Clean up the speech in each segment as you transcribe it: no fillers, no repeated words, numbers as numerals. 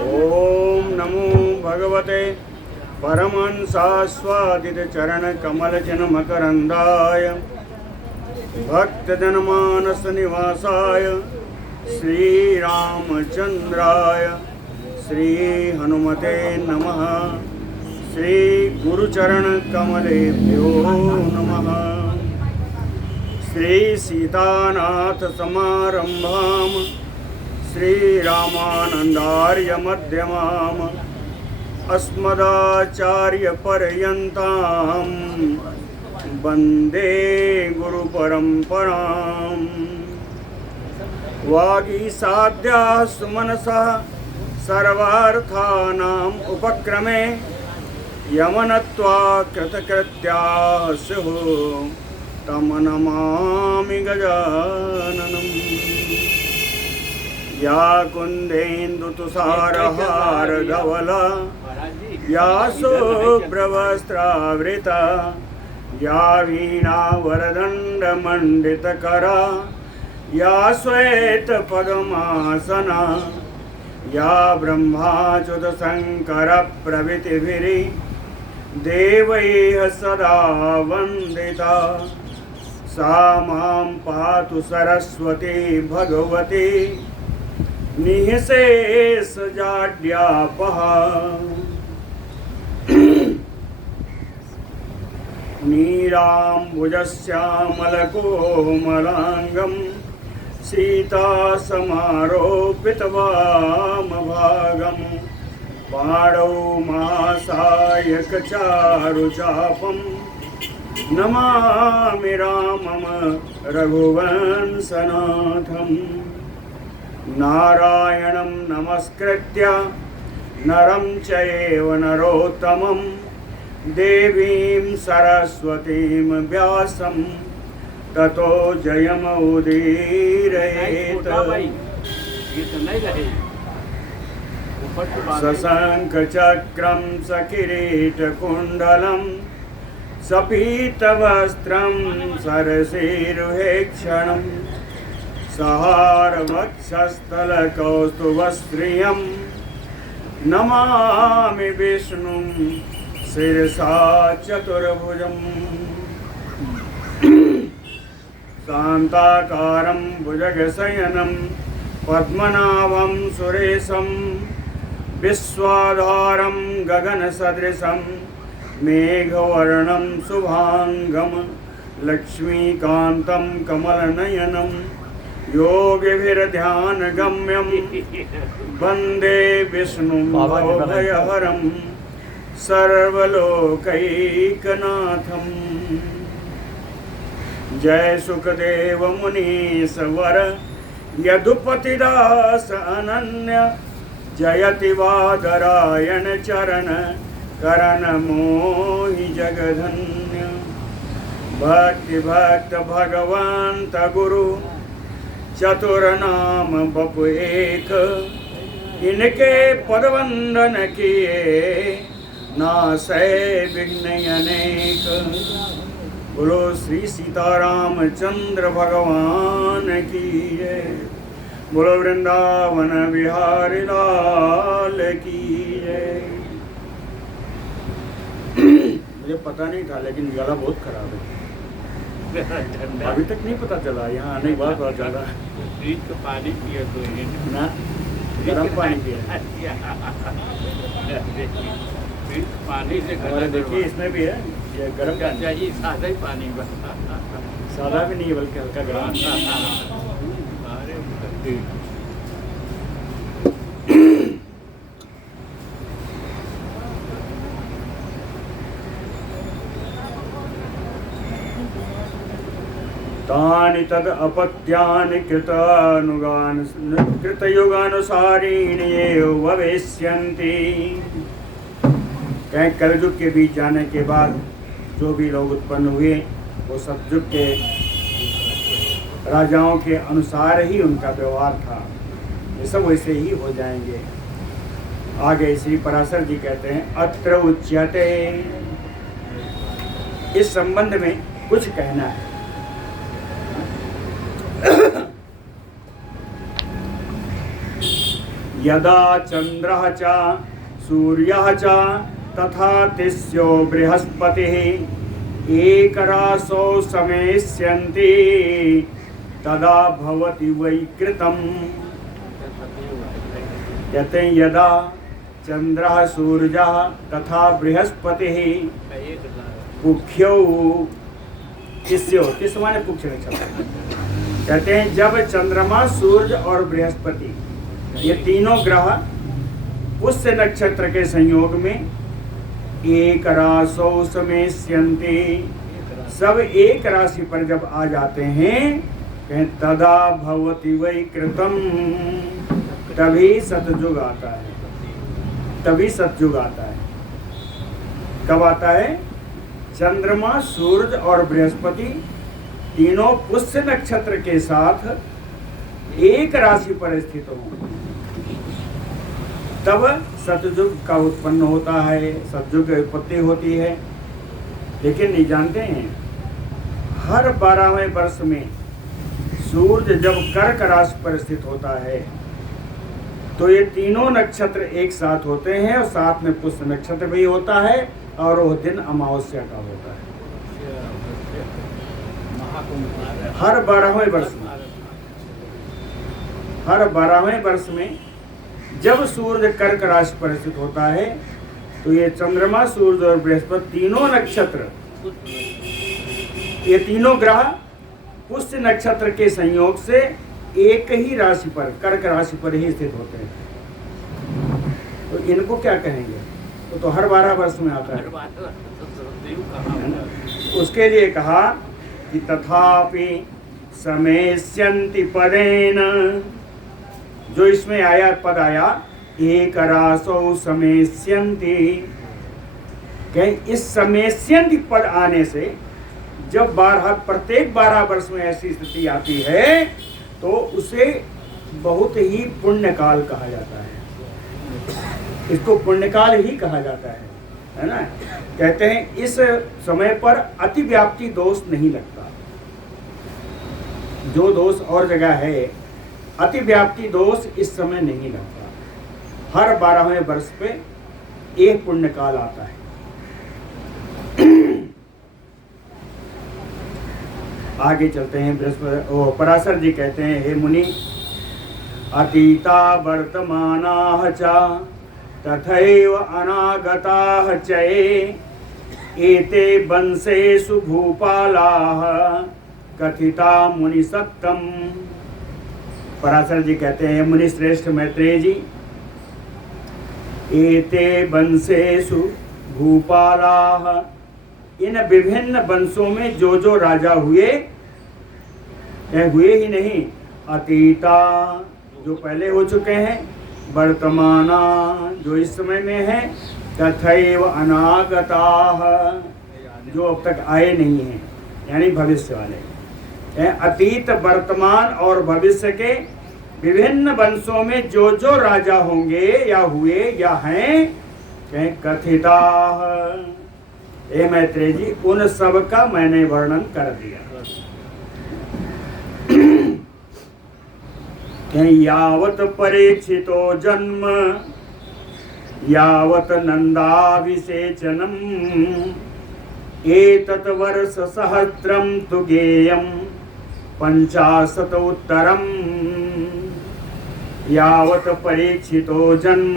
ओम नमो भगवते परमहंसास्वादित चरण कमल जन मकरंदाय भक्त जनमानस निवासाय श्री रामचंद्राय श्री हनुमते नमः। श्री गुरुचरण कमलेभ्यो नमः। श्री सीतानाथ समारंभाम श्री रामानंदार्य मध्यमाम अस्मदाचार्य पर्यंताम वंदे गुरु परंपराम। वागीसाद्या सुमनसा सर्वार्थानाम उपक्रमे यमनत्वा कृतकृत्याः स्युः तम नमामि गजाननम्। या कुन्देन्दुतुषारहारधवला या शुभ्रवस्त्रावृता या वीणावरदण्डमण्डितकरा या श्वेतपद्मासना या ब्रह्माच्युतशङ्करप्रभृतिभिर्देवैः सदा वन्दिता सा मां पातु सरस्वती भगवती निःशेषजाड्यापहा। नीलाम्बुजश्यामलकोमलाङ्गं सीतासमारोपितवामभागं पाणौ महासायकचारुचापं नमामि रामं रघुवंशनाथम्। नारायणं नमस्कृत्य नरं चैव नरोत्तमं देवीं सरस्वतीं व्यासं ततो जयमुदीरयेत्। सशङ्खचक्रं सकिरीटकुण्डलं सपीतवस्त्रं सरसीरुहेक्षणं सहारवक्षस्थलकौस्तुभश्रियं नमामि विष्णुं शिरसा चतुर्भुजम्। शान्ताकारं भुजगशयनं पद्मनाभं सुरेशं विश्वाधारं गगनसदृशं मेघवर्णं शुभांगं लक्ष्मीकान्तं कमलनयनं योगिभिर्ध्यानगम्यं वन्दे विष्णुं भवभयहरं सर्वलोकैकनाथम्। जय सुखदेव मुनीश्वर यदुपतिदास अनन्य जयति वादरायण चरण करण मोहि जगधन्य। भक्ति भक्त भगवंत गुरु चतुरनाम बपु एक इनके पदवंदन किए नासै विघ्न अनेक। बोलो श्री सीतारामचंद्र भगवान की जय। बोलो वृंदावन बिहारी लाल की जय। मुझे पता नहीं था लेकिन गला बहुत खराब है। अभी तक नहीं पता चला, यहाँ आने के बाद पता चला। फ्रिज का पानी पिया तो ना गर्म पानी पिया। फ्रिज पानी से हमारे देखिए इसमें भी है ये गर्म पानी। चाहिए सादा ही पानी सादा भी नहीं है बल्कि हल्का गर्म। तानि तद अपत्यानि कृतयुगानुसारीणि एव भविष्यन्ति। कहीं कलयुग के बीच जाने के बाद जो भी लोग उत्पन्न हुए वो सतयुग के राजाओं के अनुसार ही उनका व्यवहार था। ये सब वैसे ही हो जाएंगे। आगे श्री पराशर जी कहते हैं अत्र उच्यते। इस संबंध में कुछ कहना है। यदा चंद्रः च सूर्यः च तथा तिस्यो बृहस्पतिः एकरासौ समेष्यन्ति तदा भवति वैकृतम्। कहते हैं यदा चंद्रः सूर्यः तथा बृहस्पतिः पुख्यौ तिस्यो, तिस माने पुख्य नक्षत्र। कहते हैं जब चंद्रमा, सूर्य और बृहस्पति ये तीनों ग्रह पुष्य नक्षत्र के संयोग में एक रासौ समेष्यन्ते, सब एक राशि पर जब आ जाते हैं, तदा भवति वैकृतम, तभी सतयुग आता है। तभी सतयुग आता है। कब आता है? चंद्रमा, सूर्य और बृहस्पति तीनों पुष्य नक्षत्र के साथ एक राशि पर स्थित हो, तब सतयुग का उत्पन्न होता है, सतयुग की उत्पत्ति होती है। लेकिन नहीं जानते हैं, हर 12वें वर्ष में सूर्य जब कर्क राशि पर स्थित होता है तो ये तीनों नक्षत्र एक साथ होते हैं और साथ में पुष्य नक्षत्र भी होता है और वो दिन अमावस्या का होता है। हर 12वें वर्ष में, हर 12वें वर्ष में जब सूर्य कर्क राशि पर स्थित होता है तो ये चंद्रमा, सूर्य और बृहस्पति तीनों नक्षत्र, ये तीनों ग्रह पुष्य नक्षत्र के संयोग से एक ही राशि पर, कर्क राशि पर ही स्थित होते हैं। तो इनको क्या कहेंगे? तो हर 12 वर्ष में आता है। उसके लिए कहा कि तथापि समेष्यन्ति पदेन, जो इसमें आया पद आया एक रासौ समेष्यन्ति, इस समेष्यन्ति पद आने से जब प्रत्येक 12 वर्ष में ऐसी स्थिति आती है तो उसे बहुत ही पुण्यकाल कहा जाता है। इसको पुण्यकाल ही कहा जाता है ना। कहते हैं इस समय पर अतिव्याप्ति दोष नहीं लगता। जो दोष और जगह है, अतिव्याप्ति दोष इस समय नहीं लगता। हर 12वें वर्ष पे एक पुण्यकाल आता है। आगे चलते हैं। बृहस्पति पराशर जी कहते हैं, हे मुनि, अतीता वर्तमानाः च तथैव अनागताः च एते वंशेषु भूपालाः कथिता मुनि सत्तम। पराशर जी कहते हैं, मुनि श्रेष्ठ मैत्रेय जी, एते वंशेषु भूपालाः, इन विभिन्न वंशों में जो जो राजा हुए ही नहीं, अतीता जो पहले हो चुके हैं, वर्तमाना जो इस समय में है, तथैव अनागताः जो अब तक आए नहीं हैं, यानी भविष्य वाले। अतीत, वर्तमान और भविष्य के विभिन्न वंशों में जो जो राजा होंगे या हुए या हैं, कथिता, हे मैत्रेय जी, उन सब का मैंने वर्णन कर दिया। यावत परीक्षितो जन्म यावत नंदाभिषेचनम एतत् वर्ष सहस्त्रम तु गेयम 50 उत्तरम। यावत परीक्षितो जन्म,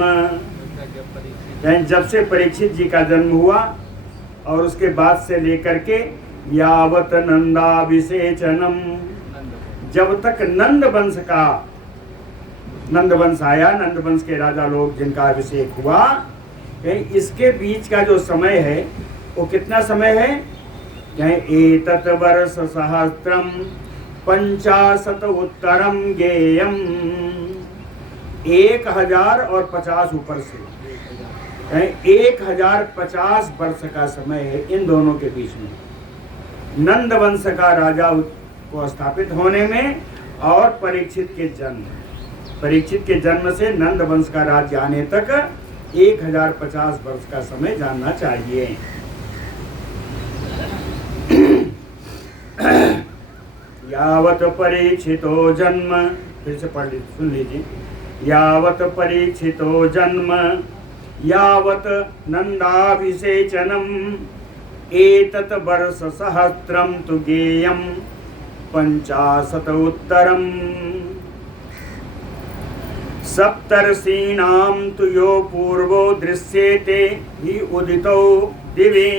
जब से परीक्षित जी का जन्म हुआ और उसके बाद से लेकर के यावत नंदाभिषेचनम, जब तक नंद वंश आया, नंद वंश के राजा लोग जिनका अभिषेक हुआ, इसके बीच का जो समय है वो कितना समय है? एतत् वर्ष सहस्त्रम 50 उत्तरम गेयम, 1050 ऊपर से 1050 वर्ष का समय है इन दोनों के बीच में, नंद वंश का राजा को स्थापित होने में और परीक्षित के जन्म से नंद वंश का राज्य आने तक 1050 वर्ष का समय जानना चाहिए। यावत परीक्षितो जन्म, फिर से पढ़ सुन लीजिए। यावत परीक्षितो जन्म यावत नंदाभिषेचनम एतत वर्ष सहस्त्रम तु गेयम 50 उत्तरम सप्तर्षीणां तु यो पूर्वो दृश्येते हि उदितो दिवि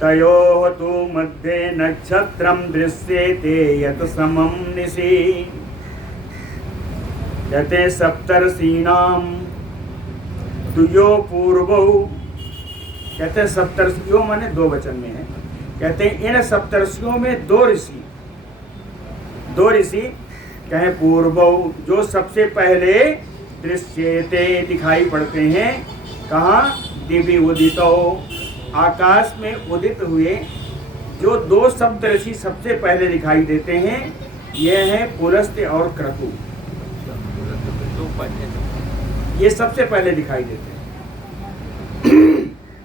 तयोः तु मध्ये नक्षत्रं दृश्येते यत् समं निशि। कहते सप्तर्षीणां तु यो पूर्वो, कहते सप्तर्षियों माने दो वचन में है। कहते इन सप्तर्षियों में दो ऋषि कहे पूर्वो, जो सबसे पहले दृश्यते दिखाई पड़ते हैं। कहाँ? दिव्य उदितो, आकाश में उदित हुए जो दो सप्तर्षि सबसे पहले दिखाई देते हैं, ये है पुलस्त्य और क्रतु। ये सबसे पहले दिखाई देते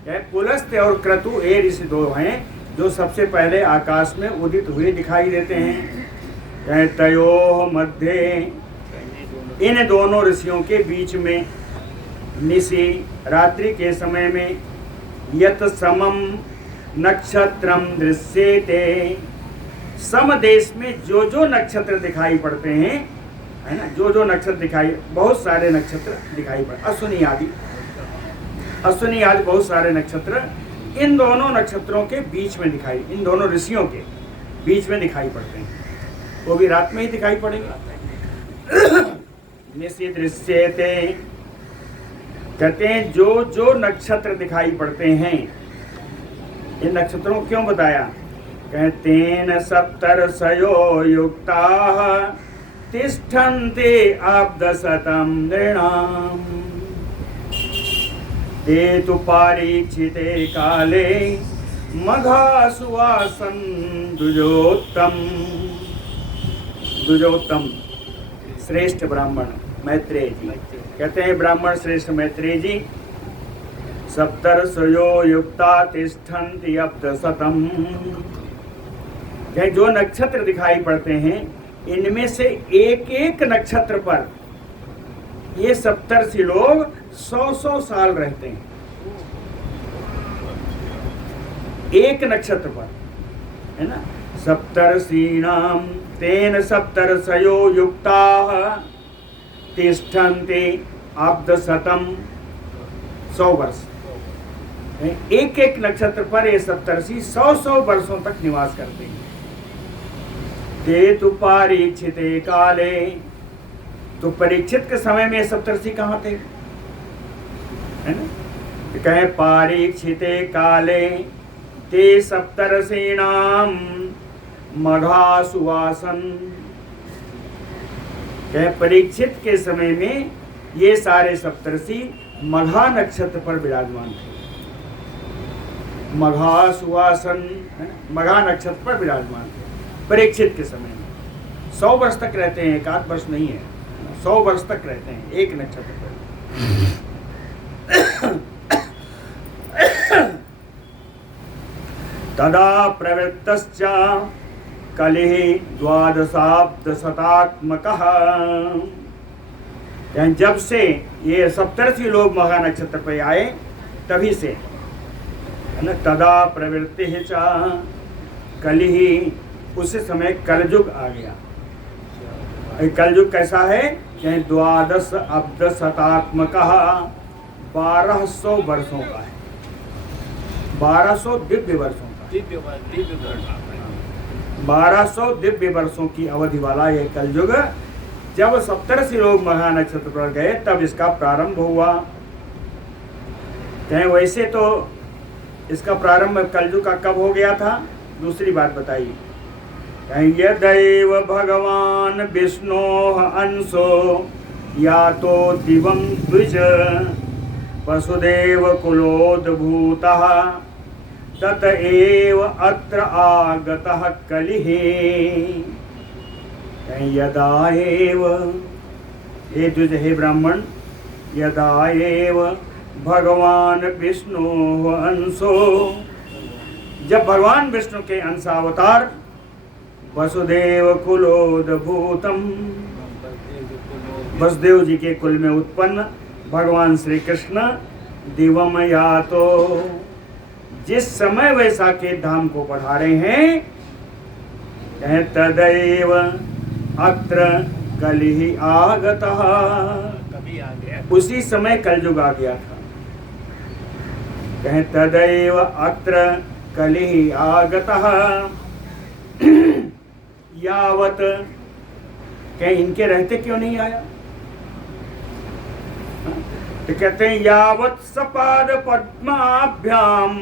हैं। पुलस्त्य और क्रतु ये ऋषि दो हैं जो सबसे पहले आकाश में उदित हुए दिखाई देते हैं। तयोः मध्य, इन दोनों ऋषियों के बीच में निशि रात्रि के समय में यत समम नक्षत्रम दृश्यते, सम देश में जो नक्षत्र दिखाई पड़ते हैं, है ना, जो नक्षत्र दिखाई, बहुत सारे नक्षत्र दिखाई पड़ते, अश्विनी आदि बहुत सारे नक्षत्र इन दोनों नक्षत्रों के बीच में दिखाई, इन दोनों ऋषियों के बीच में दिखाई पड़ते हैं। वो भी रात में ही दिखाई पड़ेंगे। निशि दृश्यते, कहते हैं जो नक्षत्र दिखाई पड़ते हैं, इन नक्षत्रों को क्यों बताया? कहते न सप्तर्षयो युक्ताः तिष्ठन्ते आब्दशतं नृणाम् ते तु पारीक्षिते काले मघासुवासं द्विजोत्तम श्रेष्ठ ब्राह्मण मैत्रेय जी कहते हैं, ब्राह्मण श्रेष्ठ मैत्रेय जी सप्तर्षयो युक्ता तिष्ठन्ति अब्दशतम्, जो नक्षत्र दिखाई पड़ते हैं इनमें से एक नक्षत्र पर ये सप्तर्षि लोग 100 साल रहते हैं। एक नक्षत्र पर, है ना। सप्तर्षीणां तेन सप्तर्षयो युक्ताः तिष्ठन्ते आब्दशतम्, 100 वर्ष। एक नक्षत्र पर ये सप्तर्षि 100 वर्षों तक निवास करते हैं। ते तु पारीक्षिते काले, तो परीक्षित के समय में सप्तर्षि कहाँ थे, है ना। कहे पारीक्षिते काले ते सप्तर्षीणां मघासुवासन, कहे परीक्षित के समय में ये सारे सप्तर्षि मघा नक्षत्र पर विराजमान थे। मघासुवासन, मघा नक्षत्र पर विराजमान थे परीक्षित के समय में। 100 वर्ष तक रहते हैं, 1 वर्ष नहीं है, 100 वर्ष तक रहते हैं एक नक्षत्र पर। तदा प्रवृत्तश्च कलिः 12 शतात्मकः, जब से ये सप्तर्षि लोग मघा नक्षत्र पर आए तभी से, है ना। तदा प्रवृत्ति च कलिः, उस समय कलयुग आ गया। कलयुग कैसा है? 12 अब्द शतात्मकः, 1200 वर्षों का है, 1200 दिव्य वर्षों का, 1200 दिव्य वर्षों की अवधि वाला यह कलयुग। जब सप्तर्षि लोग मघा नक्षत्र पर गए तब इसका प्रारंभ हुआ। कहें वैसे तो इसका प्रारंभ कलयुग का कब हो गया था? दूसरी बात बताइए। कहें यदैव भगवान विष्णोः अंशो यातो दिवं द्विज वसुदेव कुलोद्भूतः तत एव अत्र आगतः कलिः। यदा एव, हे द्विज, हे ब्राह्मण, यदा एव भगवान विष्णु अंशो, जब भगवान विष्णु के अंशावतार वसुदेव कुलोद्भूतम, वसुदेव जी के कुल में उत्पन्न भगवान श्री कृष्ण दिवम यातो, जिस समय वे साकेत धाम को पधारे हैं, तदैव अत्र कलिः आगतः, कभी आ गया। उसी समय कलयुग आ गया था। कहें तदैव अत्र कलिः आगतः यावत, कहीं इनके रहते क्यों नहीं आया? तो कहते हैं यावत सपाद पद्माभ्याम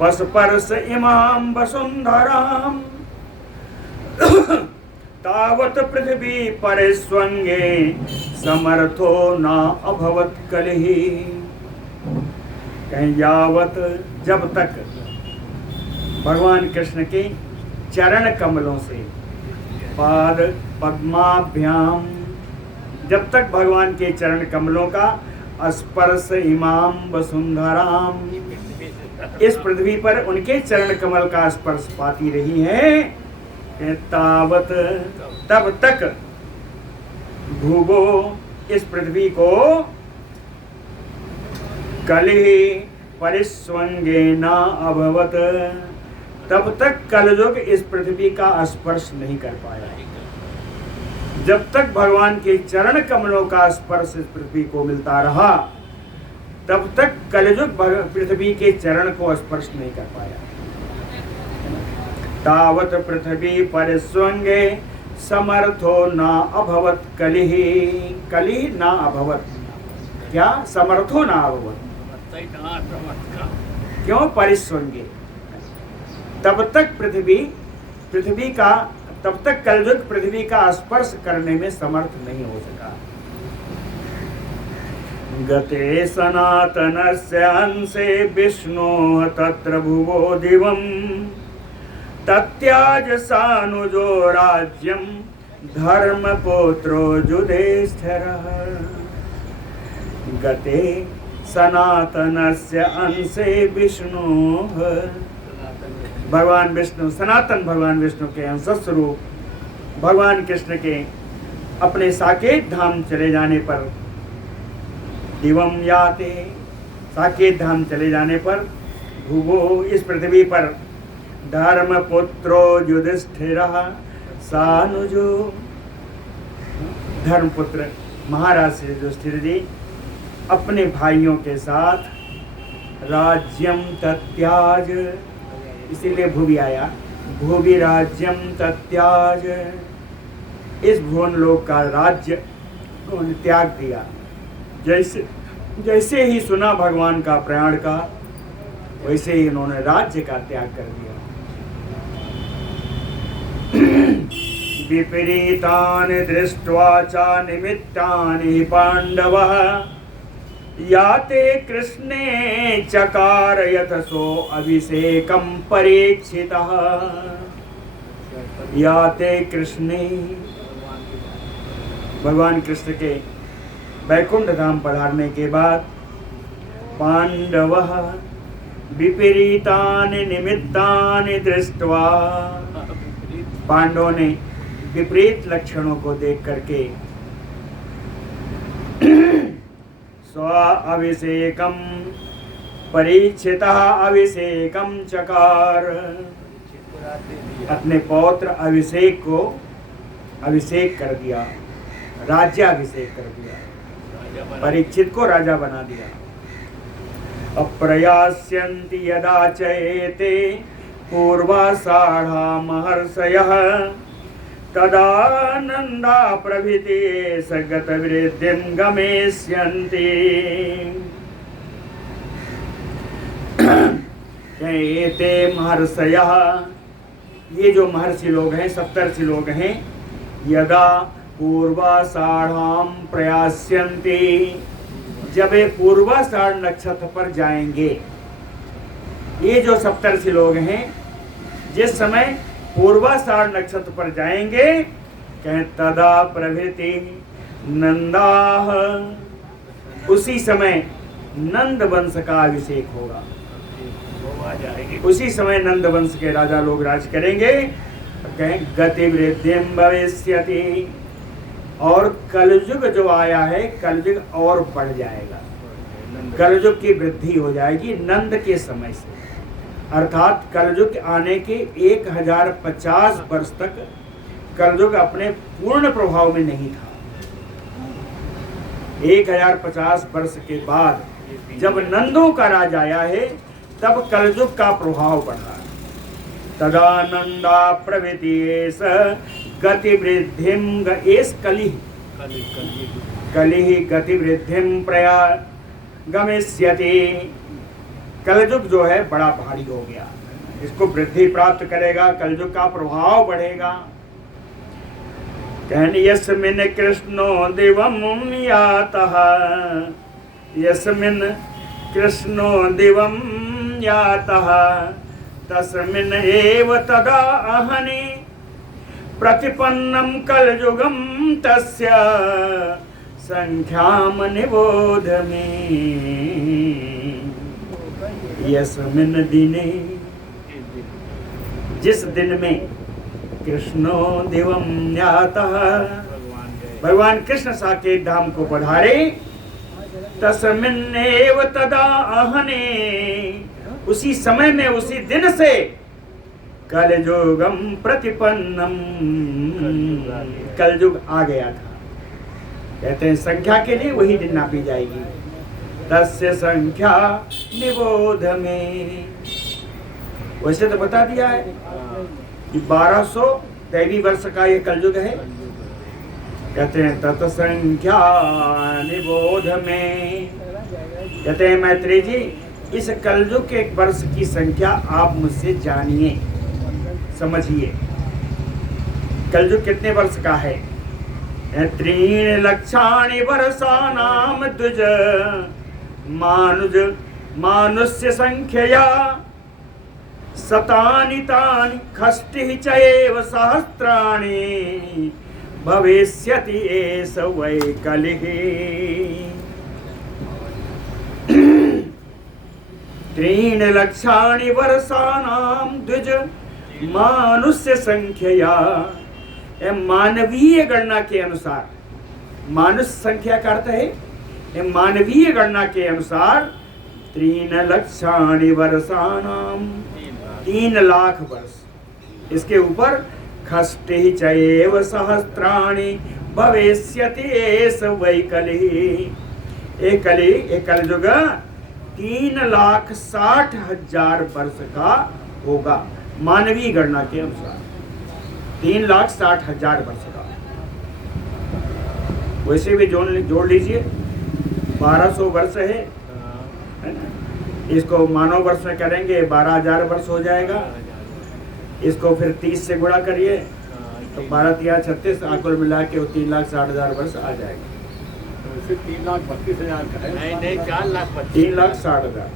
पस्पर्श इमाम वसुंधराम तावत पृथ्वी परिस्वंगे समर्थो न अभवत कलिः। कहीं यावत, जब तक भगवान कृष्ण के चरण कमलों से, पाद पद्माभ्याम, जब तक भगवान के चरण कमलों का स्पर्श इमाम वसुंधराम, इस पृथ्वी पर उनके चरण कमल का स्पर्श पाती रही है, तावत, तब तक भूगो, इस पृथ्वी को कलिः परिस्वंगेन अभवत, तब तक कलयुग इस पृथ्वी का स्पर्श नहीं कर पाया। जब तक भगवान के चरण कमलों का स्पर्श इस पृथ्वी को मिलता रहा, तब तक कलयुग पृथ्वी के चरण को स्पर्श नहीं कर पाया। तावत पृथ्वी परिस्वंगे समर्थो न अभवत कलिः, कलिः न अभवत, क्या समर्थो न अभवत, क्यों? परिस्वंगे, तब तक पृथ्वी का, तब तक कलयुग पृथ्वी का स्पर्श करने में समर्थ नहीं हो सका। गते सनातनस्य अंशे विष्णु तत्र भुवो दिवम् तत्याज सानुजो राज्यम धर्मपुत्रो युधिष्ठिरः। गते सनातनस्य अंशे विष्णु, भगवान विष्णु, सनातन भगवान विष्णु के अंश स्वरूप भगवान कृष्ण के अपने साकेत धाम चले जाने पर, दिवम याते, साकेत धाम चले जाने पर, भुवो, इस पृथ्वी पर, धर्मपुत्रो युधिष्ठिरः सानुजो, धर्मपुत्र महाराज युधिष्ठिर जी अपने भाइयों के साथ राज्यम तत्याज, इसीलिए भुवि आया, भुवि राज्यम तत्याज, इस भुवन लोक का राज्य उन्होंने त्याग दिया। जैसे ही सुना भगवान का प्रयाण का, वैसे ही उन्होंने राज्य का त्याग कर दिया। विपरीतानि दृष्ट्वा च निमित्तानि पांडवः याते कृष्णे चकार यथसो अभिषेकं परीक्षितः। याते कृष्णे, भगवान कृष्ण के वैकुंठ धाम पधारने के बाद पांडवः विपरीतानि निमित्तानि दृष्ट्वा, पांडवों ने विपरीत लक्षणों को देख करके स्व अभिषेकम परीक्षितः अभिषेकम चकार, अपने पौत्र अभिषेक को अभिषेक कर दिया, राज्याभिषेक कर दिया, परीक्षित को राजा बना दिया। अप्रयास्यन्ति यदा चैते पूर्वाषाढ़ा महर्षयः तदा नंदा प्रभृति सगत वृद्धिं गमेष्यन्ति। एते महर्षयः, ये जो महर्षि लोग हैं, सप्तर्षि लोग हैं, यदा पूर्वाषाढ़ां प्रयास्यन्ति, जब ये पूर्वाषाढ़ नक्षत्र पर जाएंगे, ये जो सप्तर्षि लोग हैं जिस समय पूर्वाषाढ़ नक्षत्र पर जाएंगे, कहें तदा प्रभृति नंदाः, उसी समय नंद वंश का अभिषेक होगा, उसी समय नंद वंश के राजा लोग राज करेंगे। कहें गति वृद्धिं भविष्यति, और कलयुग जो आया है, कलयुग और बढ़ जाएगा, कलयुग की वृद्धि हो जाएगी नंद के समय से। अर्थात कलयुग आने के 1050 वर्ष तक कलयुग अपने पूर्ण प्रभाव में नहीं था। 1050 वर्ष के बाद जब नंदों का राज आया है, तब कलयुग का प्रभाव बढ़ा। तदानंदा प्रवृत्ति गति वृद्धिम कलि गति वृद्धिम प्रया गमिष्यति। कलयुग जो है बड़ा भारी हो गया, इसको वृद्धि प्राप्त करेगा, कलयुग का प्रभाव बढ़ेगा। यस्मिन् कृष्णो दिवं यातः, यस्मिन् कृष्णो दिवं यातः तस्मिन् एव तदा अहनि प्रतिपन्नं कलयुगं तस्य संख्याम निबोध मे। यस्मिन् दिने, जिस दिन में कृष्णो दिवं यातः, भगवान कृष्ण साकेत धाम को पधारे, तस्मिन्नेव तदा अहने, उसी समय में उसी दिन से कलयुगम प्रतिपन्नम, कलयुग आ गया था। कहते हैं संख्या के लिए वही दिन नापी जाएगी। तस्य संख्या निबोध में, वैसे तो बता दिया है कि 1200 दैवी वर्ष का ये कलयुग है। कहते हैं तत्संख्या निबोध में, कहते हैं मैत्रेय जी इस कलयुग के एक वर्ष की संख्या आप मुझसे जानिए, समझिए। कलयुग कितने वर्ष का है? 3 लक्षाणि वर्षाणाम द्विज मानुष्य संख्यया शतानि तानि षष्टिः चैव सहस्राणि भविष्यति एष वै कलिः। 3 लक्षाणि वर्षाणां द्विज मानुष्य संख्यया, मानवीय गणना के अनुसार, मानुष्य संख्या का अर्थ है मानवीय गणना के अनुसार 3 लक्षाणि वर्षाणां, 3 लाख वर्ष, इसके ऊपर षष्टिः चैव सहस्राणि भविष्यति एष वै कलिः। एक कलयुग 3,60,000 वर्ष का होगा मानवीय गणना के अनुसार, 3,60,000 वर्ष का। वैसे भी जोड़ लीजिए, 1200 वर्ष है ना, इसको मानव वर्ष में करेंगे 12,000 वर्ष हो जाएगा। इसको फिर 30 से गुणा करिए तो 12 × 36, आकुल मिला के 3,60,000 वर्ष आ जाएगा। 3,32,000 का है। नहीं 4,60,000। 3,60,000।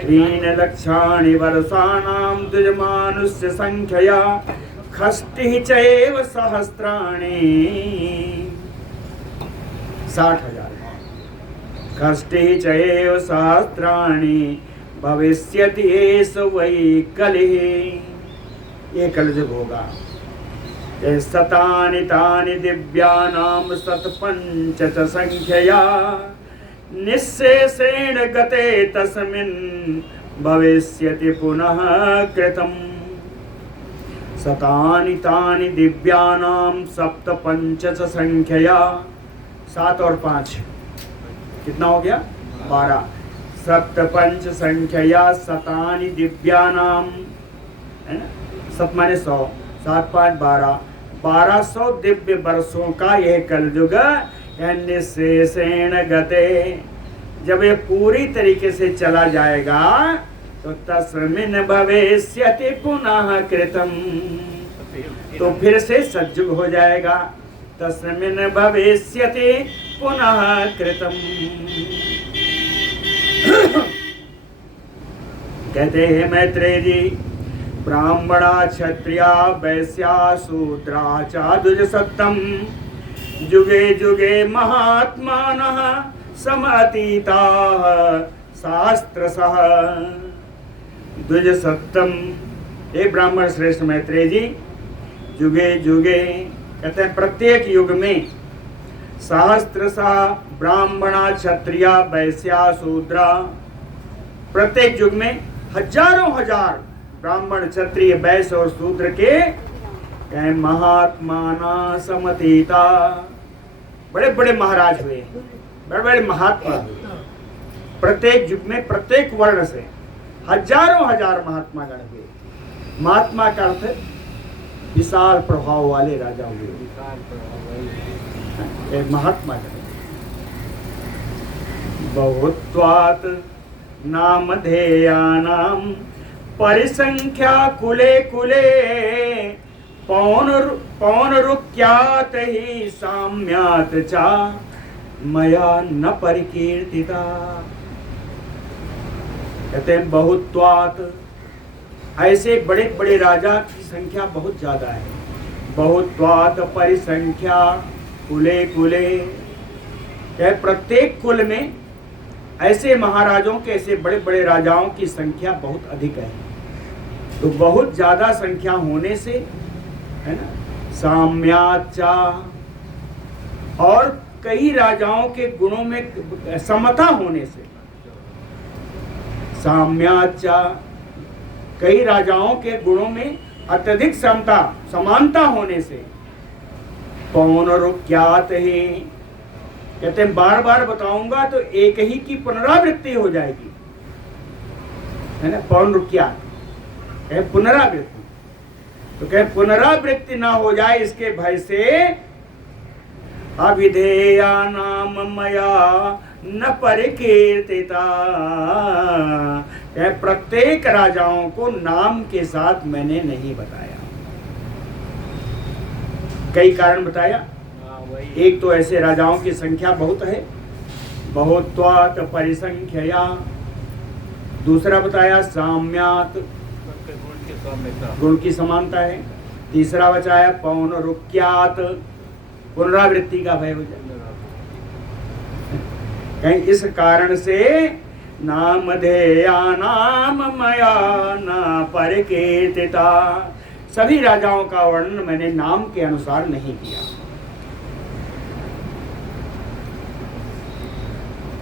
3 लक्षाणि वर्षाणां द्विजमानुष्य संख्यया षष्टिः चैव सहस्राणि, 60,000। षष्टिः चैव सहस्राणि भविष्यति एष वै कलिः, ये कलयुग होगा। शतानि तानि दिव्यानां शतपञ्च च संख्यया निःशेषेण गते तस्मिन् भविष्यति पुनः कृतम्। शतानि तानि दिव्यानां सप्तपञ्च च संख्यया, 7 और 5 कितना हो गया? 12। सप्तपञ्च संख्यया शतानि दिव्यानां, है ना, 7 माने 100, 7 5 12, 1200 दिव्य वर्षों का यह कलयुग निःशेषेण गते, जब ये पूरी तरीके से चला जाएगा तो तस्मिन् भविष्यति पुनः कृतम्, तो फिर से सतयुग हो जाएगा। तस्मिन् भविष्यति पुनः कृतम्। कहते हैं मैत्रेय जी, ब्राह्मणा क्षत्रिया वैश्या शूद्रा च द्विजसत्तम जुगे जुगे महात्मानः समअतीताः शास्त्रशः। द्विजसत्तम, हे ब्राह्मण श्रेष्ठ मैत्रेय जी, जुगे जुगे कहते हैं प्रत्येक युग में सहस्त्रशः ब्राह्मणा क्षत्रिया वैश्या शूद्रा। प्रत्येक युग में हजारों हजार ब्राह्मण क्षत्रिय वैश्य और शूद्र के महात्माना समतीता, बड़े बड़े महाराज हुए, बड़े बड़े महात्मा हुए। प्रत्येक युग में प्रत्येक वर्ण से हजारों हजार महात्मा गण हुए। महात्मा का अर्थ विशाल प्रभाव वाले राजा हुए, महात्मा गण। बहुत्वात् नामधेयानां परिसंख्या कुले कुले पौनरुक्यात ही साम्यात चा मया न परिकीर्तिता। कहते हैं बहुत्वात्, ऐसे बड़े बड़े राजा की संख्या बहुत ज्यादा है। बहुत्वात् परिसंख्या कुले कुले, प्रत्येक कुल में ऐसे महाराजों के, ऐसे बड़े बड़े राजाओं की संख्या बहुत अधिक है। तो बहुत ज्यादा संख्या होने से, है ना, साम्याचा, और कई राजाओं के गुणों में समता होने से, साम्याचा, कई राजाओं के गुणों में अत्यधिक समता, समानता होने से, पौनरुक्यात ही, कहते हैं बार बार बताऊंगा तो एक ही की पुनरावृत्ति हो जाएगी, है ना। पौनरुक्यात पुनरावृत्ति, तो कहे पुनरावृत्ति ना हो जाए इसके भय से अविधेया नाम मया न परिकीर्तिता। प्रत्येक राजाओं को नाम के साथ मैंने नहीं बताया। कई कारण बताया। एक तो ऐसे राजाओं की संख्या बहुत है, बहुत्वात् परिसंख्यया। दूसरा बताया साम्यात, गुण की समानता है। तीसरा बचाया पौनरुक्यात, पुनरावृत्ति का भय हो जाए। कहीं इस कारण से नामधेया नाम मया न परिकीर्तिता, सभी राजाओं का वर्णन मैंने नाम के अनुसार नहीं किया।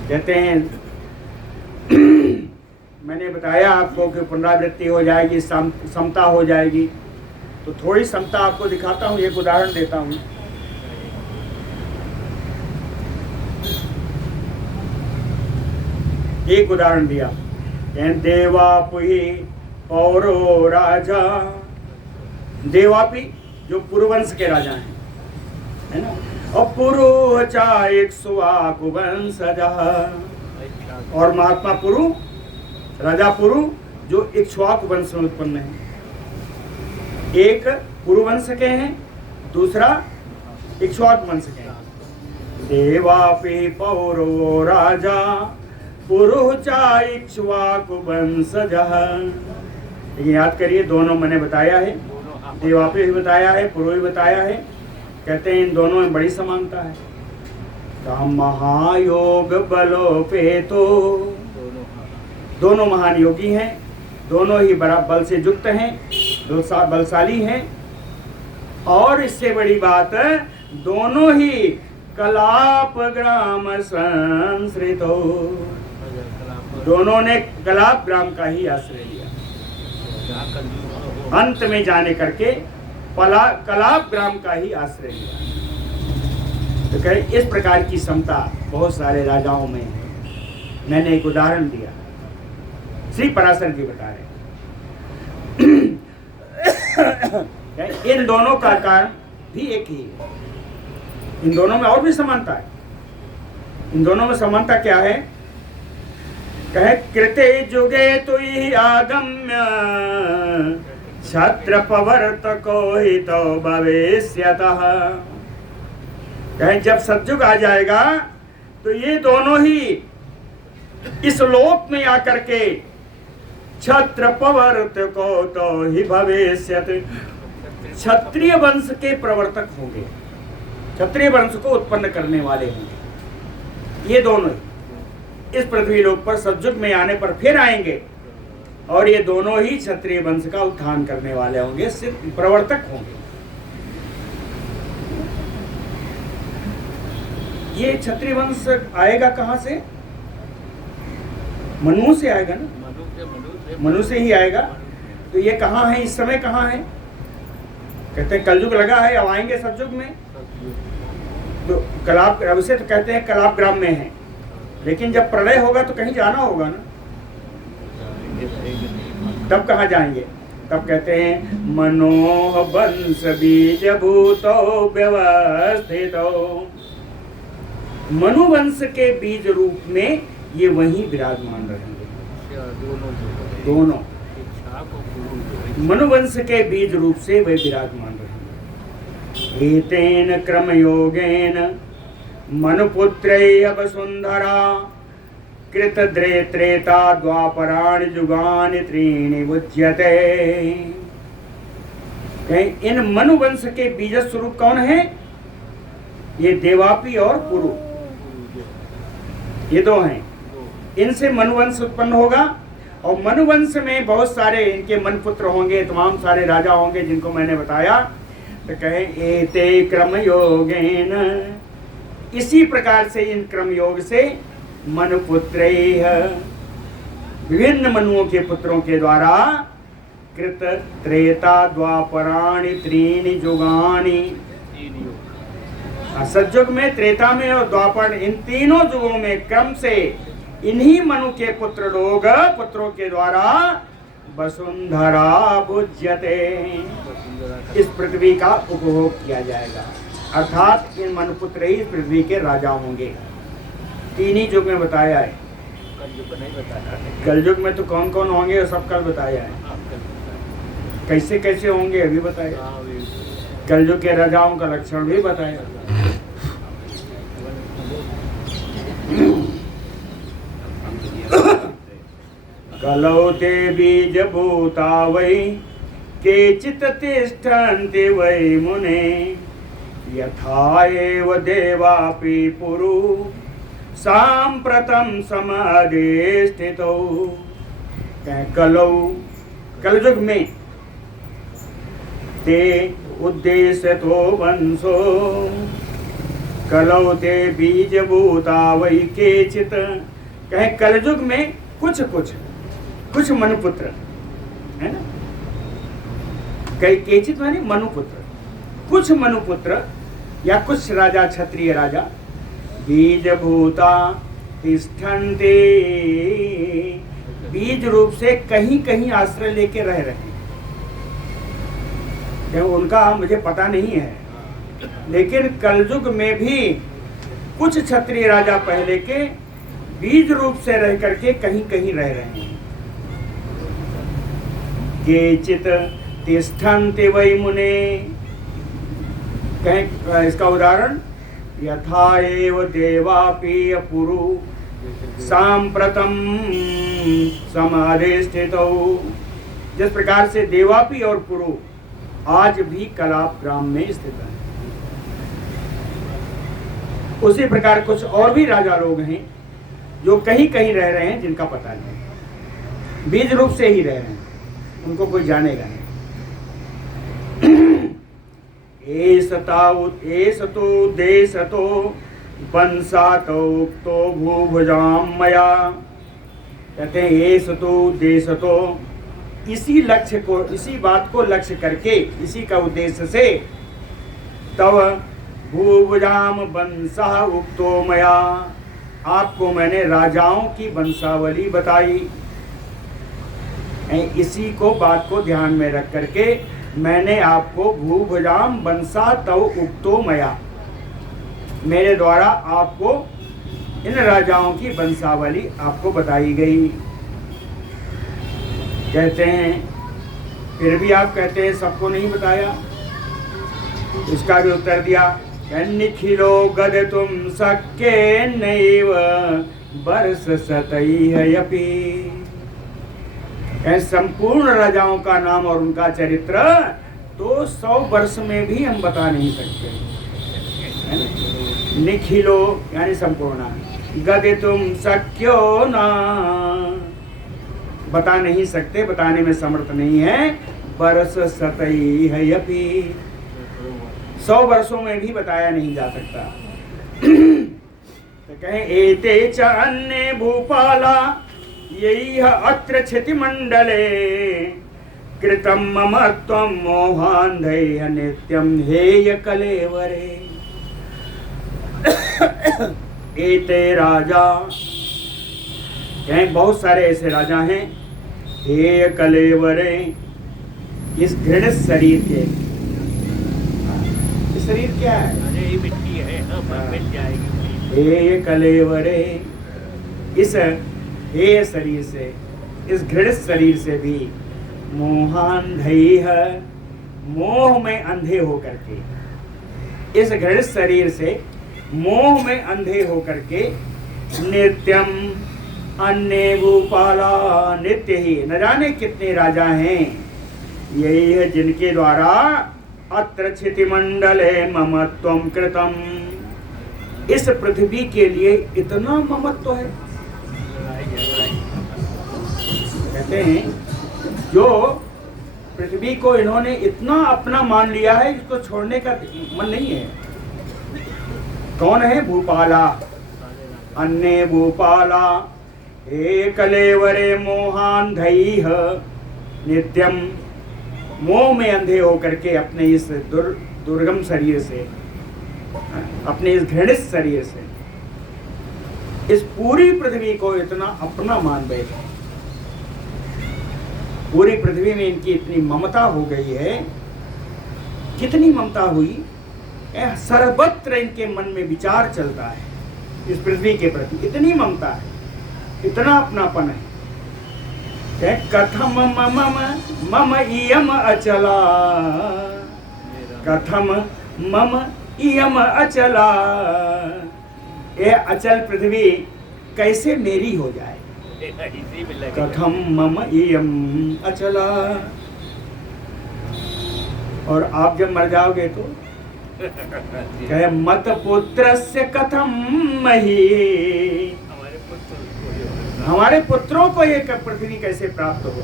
कहते हैं मैंने बताया आपको कि पुनरावृत्ति हो जाएगी, समता हो जाएगी। तो थोड़ी समता आपको दिखाता हूँ, एक उदाहरण देता हूँ। एक उदाहरण दिया, देवापि पौरो राजा। देवापि जो पुरुवंश के राजा हैं, है ना, और पुरु चा इक्ष्वाकु वंशजा, और महात्मा पुरु, राजा पुरु जो इक्ष्वाकु वंश में उत्पन्न है। एक पुरुवंश के हैं, दूसरा इक्ष्वाकु वंश के हैं। देवापि पौरो राजा पुरुचा इक्ष्वाकु वंशजः। लेकिन याद करिए, दोनों मैंने बताया है, देवापि भी बताया है, पुरु भी बताया है। कहते हैं इन दोनों में बड़ी समानता है। तो महायोग बलोपेतो, दोनों महान योगी हैं, दोनों ही बड़ा बल से युक्त हैं, बलशाली हैं। और इससे बड़ी बात, दोनों ही कलाप ग्राम संश्रितो, दोनों ने कलाप ग्राम का ही आश्रय लिया। अंत में जाने करके कलाप ग्राम का ही आश्रय लिया। तो कहे इस प्रकार की समता बहुत सारे राजाओं में है। मैंने एक उदाहरण दिया, श्री पराशर जी बता रहे। इन दोनों का कारण भी एक ही है। इन दोनों में और भी समानता है। इन दोनों में समानता क्या है? कहे कृते जुगे तुहि आगम्य छत्र पवर्तको हितो भविष्यतः। कहे जब सतयुग आ जाएगा तो ये दोनों ही इस लोक में आकर के छत्र पवर्तको तो ही भविष्यत, क्षत्रिय वंश के प्रवर्तक होंगे, क्षत्रिय वंश को उत्पन्न करने वाले होंगे। ये दोनों इस पृथ्वी लोक पर सतयुग में आने पर फिर आएंगे और ये दोनों ही क्षत्रिय वंश का उत्थान करने वाले होंगे, प्रवर्तक होंगे। ये क्षत्रिय वंश आएगा कहाँ से? मनु से आएगा ना, मनु से ही आएगा। तो ये कहाँ है इस समय, कहाँ है? कहते हैं कलयुग लगा है, अब आएंगे सतयुग में। तो कलाप वैसे तो कहते हैं कलाप ग्राम में है, लेकिन जब प्रलय होगा तो कहीं जाना होगा ना, तब कहाँ जाएंगे? तब कहते हैं मनोह वंश बीज भूतो व्यवस्थितो। मनु वंश के बीज रूप में ये वहीं विराजमान रहेंगे। दोनों मनु वंश के बीज रूप से वे विराजमान रहेंगे। एतेन क्रम योगेन मनुपुत्रै वसुंधरा कृत त्रेता द्वापराणि जुगानि त्रीणि उच्यते। इन मनु वंश के बीज स्वरूप कौन है? ये देवापी और पुरु, ये दो हैं। इनसे मनुवंश उत्पन्न होगा और मनुवंश में बहुत सारे इनके मनपुत्र होंगे, तमाम सारे राजा होंगे जिनको मैंने बताया। तो कहे एते क्रम योगेन, इसी प्रकार से इन क्रम योग से मनुपुत्र विभिन्न मनुओं के पुत्रों के द्वारा कृत त्रेता द्वापराणि त्रीणि जुगानि, सतयुग में, त्रेता में और द्वापर, इन तीनों युगों में क्रम से इन्हीं मनु के पुत्र लोग पुत्रों के द्वारा वसुंधरा भुज्यते, इस पृथ्वी का उपभोग किया जाएगा। अर्थात इन मनुपुत्र ही इस पृथ्वी के राजा होंगे। तीन ही युग में बताया है, कलयुग में तो कौन कौन होंगे वो सब कल बताया है। कैसे कैसे होंगे अभी बताया, कलयुग के राजाओं का लक्षण भी बताया। कलौ ते बीज भूता वै केचित् तिष्ठन्ति वै मुने यथा एव देवापि पुरु साम्प्रतं समाधिष्ठितौ। कलौ, कलयुग में, ते उद्देश्यतो वंशो कलौ ते बीज भूता वै केचित्। कहे कलयुग में कुछ मनुपुत्र है ना, कई केचित माने मनुपुत्र, कुछ मनुपुत्र या कुछ राजा, क्षत्रिय राजा, बीज भूता तिष्ठन्ते, बीज रूप से कहीं कहीं आश्रय लेके रह रहे हैं। उनका मुझे पता नहीं है, लेकिन कलयुग में भी कुछ क्षत्रिय राजा पहले के बीज रूप से रह करके कहीं कहीं रह रहे हैं। केचित् तिष्ठन्ति वै मुने, इसका उदाहरण यथा एव देवापि पुरु साम्प्रतं समाधिष्ठितौ, जिस प्रकार से देवापि और पुरु आज भी कलाप ग्राम में स्थित है, उसी प्रकार कुछ और भी राजा लोग हैं जो कहीं कहीं रह रहे हैं, जिनका पता नहीं, बीज रूप से ही रह रहे हैं, उनको कोई जानेगा नहीं। एसतो देशतो वंशातो उक्तो भूभुजाम मया। कहते हैं एसतो देशतो, इसी लक्ष्य को, इसी बात को लक्ष्य करके, इसी का उद्देश्य से तव भूभुजाम वंशः उक्तो मया, आपको मैंने राजाओं की वंशावली बताई। इसी को बात को ध्यान में रख करके मैंने आपको भूभुजाम वंशा तव उक्तो मया, मेरे द्वारा आपको इन राजाओं की वंशावली आपको बताई गई। कहते हैं फिर भी आप कहते हैं सबको नहीं बताया। इसका भी उत्तर दिया, निखिलो गद तुम शक्य नैव वर्ष सतैयपि। संपूर्ण राजाओं का नाम और उनका चरित्र तो 100 वर्ष में भी हम बता नहीं सकते। निखिलो यानी संपूर्ण, गद तुम शक्यो ना, बता नहीं सकते, बताने में समर्थ नहीं है। वर्ष सतैयपि, 100 वर्षों में भी बताया नहीं जा सकता। कहे एते च अन्ये भूपाला यही अत्र क्षतिमंडले कृतं मम त्वं मोहान्धैः नित्यं हेय कलेवरे। एते राजा, कहें बहुत सारे ऐसे राजा हैं, हेय कलेवरे, इस घृणित शरीर के। ये शरीर क्या है? अरे ये मिट्टी है, मिट जाएगी। हेय कलेवरे, इस हेय शरीर से, इस घृणित शरीर से भी मोहान्धैः, मोह में अंधे होकर के, इस घृणित शरीर से मोह में अंधे होकर के नित्यम अन्य भूपाला, नित्य ही न जाने कितने राजा हैं, यही है जिनके द्वारा अत्र क्षितिमंडले ममत्वं कृतम, इस पृथ्वी के लिए इतना ममत्व है। कहते हैं जो पृथ्वी को इन्होंने इतना अपना मान लिया है, इसको छोड़ने का मन नहीं है। कौन है? भूपाला, अन्य भूपाला हे कलेवरे मोहान्धैः नित्यम, मोह में अंधे होकर के अपने इस दुर्गम शरीर से, अपने इस घृणित शरीर से इस पूरी पृथ्वी को इतना अपना मान बैठे। पूरी पृथ्वी में इनकी इतनी ममता हो गई है। कितनी ममता हुई? सर्वत्र इनके मन में विचार चलता है इस पृथ्वी के प्रति, इतनी ममता है, इतना अपनापन है। कथम मम मम इयम अचला, कथम मम इयम अचला, ये अचल पृथ्वी कैसे मेरी हो जाए। कथम मम इयम अचला, और आप जब मर जाओगे तो कहे मत पुत्रस्य कथम मही, हमारे पुत्रों को ये पृथ्वी कैसे प्राप्त हो।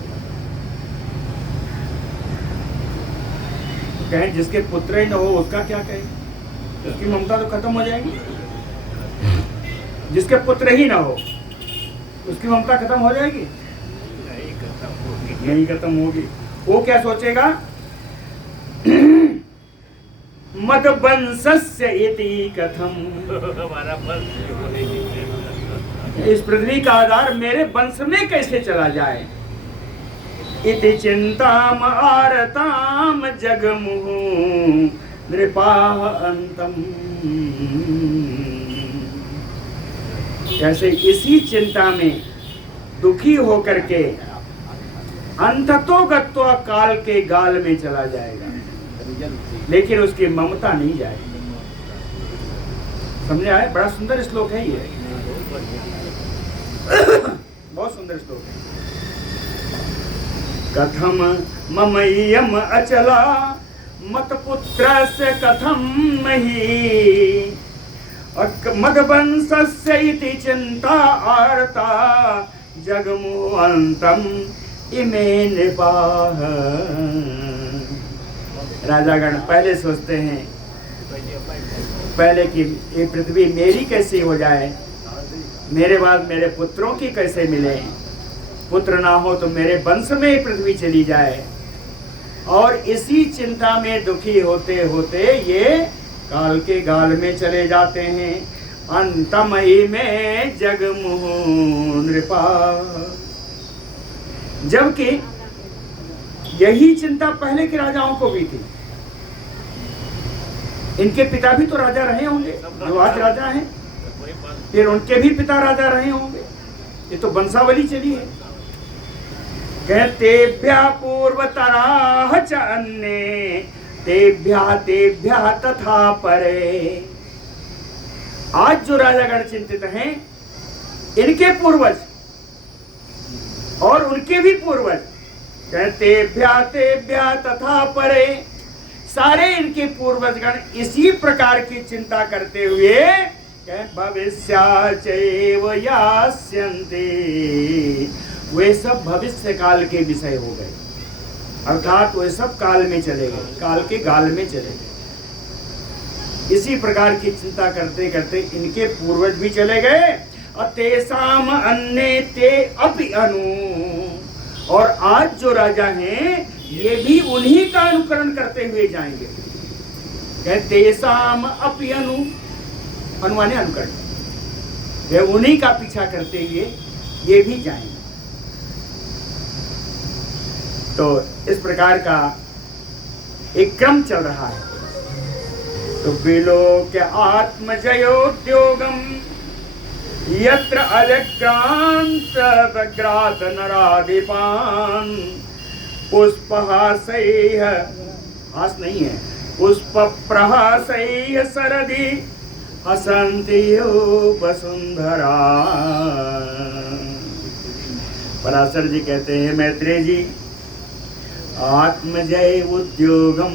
कहें जिसके पुत्र ही न हो उसका क्या कहे, उसकी ममता तो खत्म हो जाएगी। जिसके पुत्र ही ना हो उसकी ममता खत्म हो जाएगी? नहीं खत्म होगी। वो क्या सोचेगा? मद वंशस्य इति कथम, इस पृथ्वी का आधार मेरे वंश में कैसे चला जाए। इति चिंताम आरताम जगमुहु नृपाः अंतम, ऐसे इसी चिंता में दुखी होकर के अंततो गत्वा काल के गाल में चला जाएगा, लेकिन उसकी ममता नहीं जाएगी। समझे आए? बड़ा सुंदर श्लोक है ये, बहुत सुंदर श्लोक है। कथम मम इयम अचला मत पुत्रस्य कथम मही, मदवंशस्य इति चिंता आर्ता जगमुहंतम इमे नृपाः। राजागण पहले सोचते हैं पहले कि ये पृथ्वी मेरी कैसी हो जाए, मेरे बाद मेरे पुत्रों की कैसे मिले, पुत्र ना हो तो मेरे वंश में पृथ्वी चली जाए। और इसी चिंता में दुखी होते होते ये काल के गाल में चले जाते हैं। अंतमयी में जगमुहु नृपा, जबकि यही चिंता पहले के राजाओं को भी थी। इनके पिता भी तो राजा रहे होंगे जो आज राजा हैं, फिर उनके भी पिता राजा रहे होंगे। ये तो वंशावली चली है। कहतेभ्यः पूर्वतराः च अन्ये तेभ्यः तथा परे। आज जो राजागण चिंतित हैं, इनके पूर्वज और उनके भी पूर्वज, तेभ्यः तथा परे, सारे इनके पूर्वजगण इसी प्रकार की चिंता करते हुए भविष्याचैव यास्यन्ते, वे सब भविष्य काल के विषय हो गए, अर्थात वे सब काल में चले गए, काल के गाल में चले गए। इसी प्रकार की चिंता करते करते इनके पूर्वज भी चले गए और तेसाम अन्य ते अपि अनु, और आज जो राजा हैं ये भी उन्हीं का अनुकरण करते हुए जाएंगे। कहते तेसाम अपि अनु, अनुमाने अनुकरण, वे उन्हीं का पीछा करते हुए ये भी जाएंगे। तो इस प्रकार का एक क्रम चल रहा है। तो विलोक्य आत्मजयोद्योगम यत्र अजक्रांत व्यग्रात नराधिपान पुष्पहासैः, हास नहीं है, पुष्प प्रहासैः सरदि हसन्ति वसुंधरा। पराशर जी कहते हैं मैत्रेय जी, आत्मजय उद्योगम,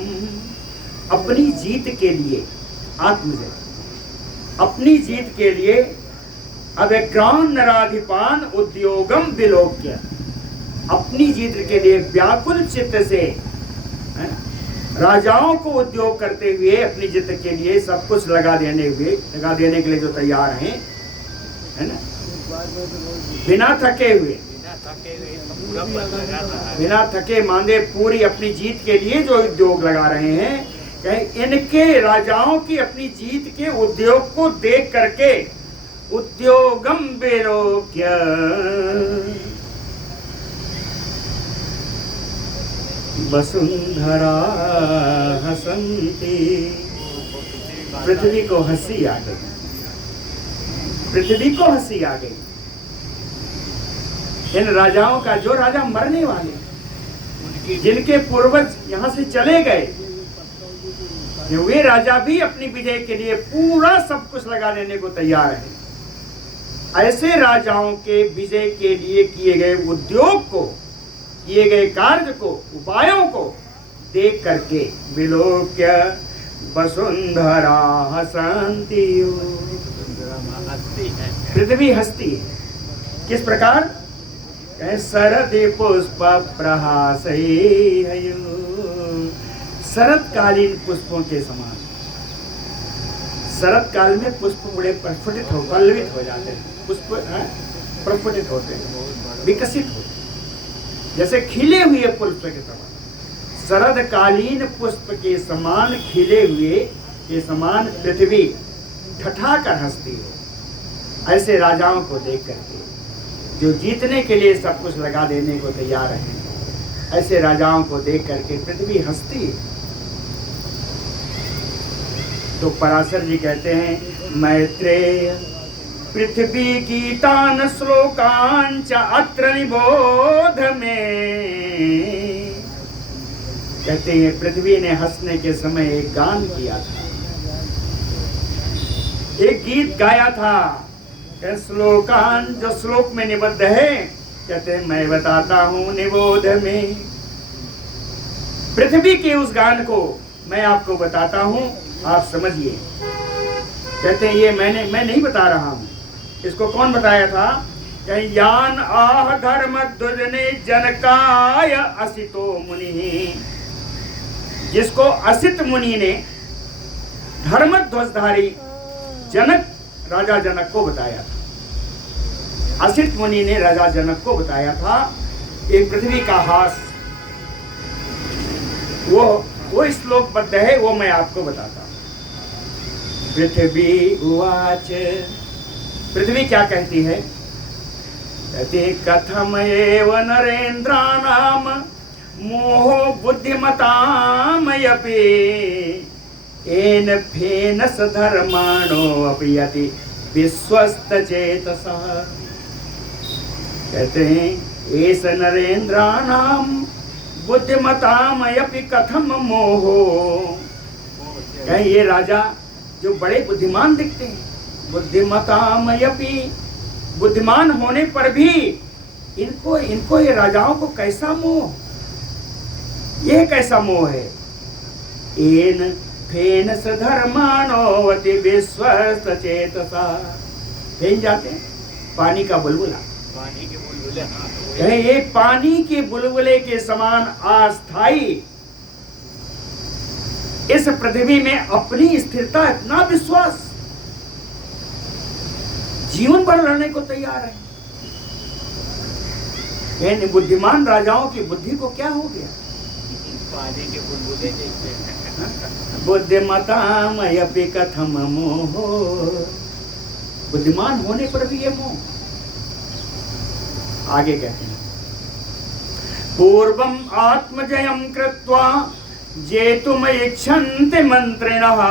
अपनी जीत के लिए, आत्मजय अपनी जीत के लिए, अव्यग्रान नराधिपान उद्योगम विलोक्य, अपनी जीत के लिए व्याकुल चित्त से राजाओं को उद्योग करते हुए अपनी जीत के लिए सब कुछ लगा देने के लिए जो तैयार हैं, है ना, बिना थके हुए, बिना थके मांदे पूरी अपनी जीत के लिए जो उद्योग लगा रहे हैं, कहीं इनके राजाओं की अपनी जीत के उद्योग को देख करके उद्योगम विलोक्य वसुंधरा हसन्ति, पृथ्वी को हंसी आ गई, पृथ्वी को हंसी आ गई। इन राजाओं का, जो राजा मरने वाले, जिनके पूर्वज यहाँ से चले गए, वे राजा भी अपनी विजय के लिए पूरा सब कुछ लगा देने को तैयार है। ऐसे राजाओं के विजय के लिए किए गए उद्योग को, किए गए कार्य को, उपायों को देख करके विलोक्य वसुंधरा हसन्ति, पृथ्वी हंसती है। किस प्रकार? शरदि पुष्प प्रहासैः, शरतकालीन पुष्पों के समान। शरत काल में पुष्प बड़े प्रस्फुटित हो, पल्लवित हो जाते हैं, पुष्प प्रस्फुटित होते हैं, विकसित होते हैं, जैसे खिले हुए पुष्प के समान। शरदकालीन पुष्प के समान खिले हुए के समान पृथ्वी ठठाकर हंसती है। ऐसे राजाओं को देख करके, जो जीतने के लिए सब कुछ लगा देने को तैयार है, ऐसे राजाओं को देख करके पृथ्वी हंसती है। तो पराशर जी कहते हैं, मैत्रेय पृथ्वी गीतान श्लोकांच अत्र निबोध में, कहते हैं पृथ्वी ने हंसने के समय एक गान किया था, एक गीत गाया था। श्लोकान, जो श्लोक में निबद्ध है, कहते हैं मैं बताता हूं निबोध में। पृथ्वी के उस गान को मैं आपको बताता हूं, आप समझिए। कहते हैं ये मैं नहीं बता रहा हूं, इसको कौन बताया था? यान आह धर्म दुजने जनकाय असितो मुनि, जिसको असित मुनि ने धर्म ध्वजधारी जनक, राजा जनक को बताया था। असित मुनि ने राजा जनक को बताया था एक पृथ्वी का हास, वो श्लोकबद्ध है, वो मैं आपको बताता हूं। पृथ्वी उवाच, पृथ्वी क्या कहती है? कहती है कथम एव नरेंद्राणाम मोहो बुद्धिमताम यपि एन फेन सधर्माणो अपि यति विश्वस्त चेतसा। कहते हैं एस नरेंद्राणाम बुद्धिमताम यपि कथम मोहो, कहीं ये राजा जो बड़े बुद्धिमान दिखते हैं, बुद्धिमताम यपि, बुद्धिमान होने पर भी इनको ये राजाओं को कैसा मोह, ये कैसा मोह है? एन फेन सधर्माणोवति विश्वस्त चेतसा, फेन जाते हैं पानी का बुलबुला, पानी के बुलबुले, कहे ये पानी के बुलबुले के समान अस्थाई इस पृथ्वी में अपनी स्थिरता, इतना विश्वास, जीवन भर लड़ने को तैयार है। इन बुद्धिमान राजाओं की बुद्धि को क्या हो गया? पानी के बुलबुले जैसे। बुद्धिमतामयपि कथम मोहो, बुद्धिमान होने पर भी ये मोह। आगे कहते हैं, पूर्वम आत्मजयम कृत्वा जेतुम इच्छन्ति मंत्रिणः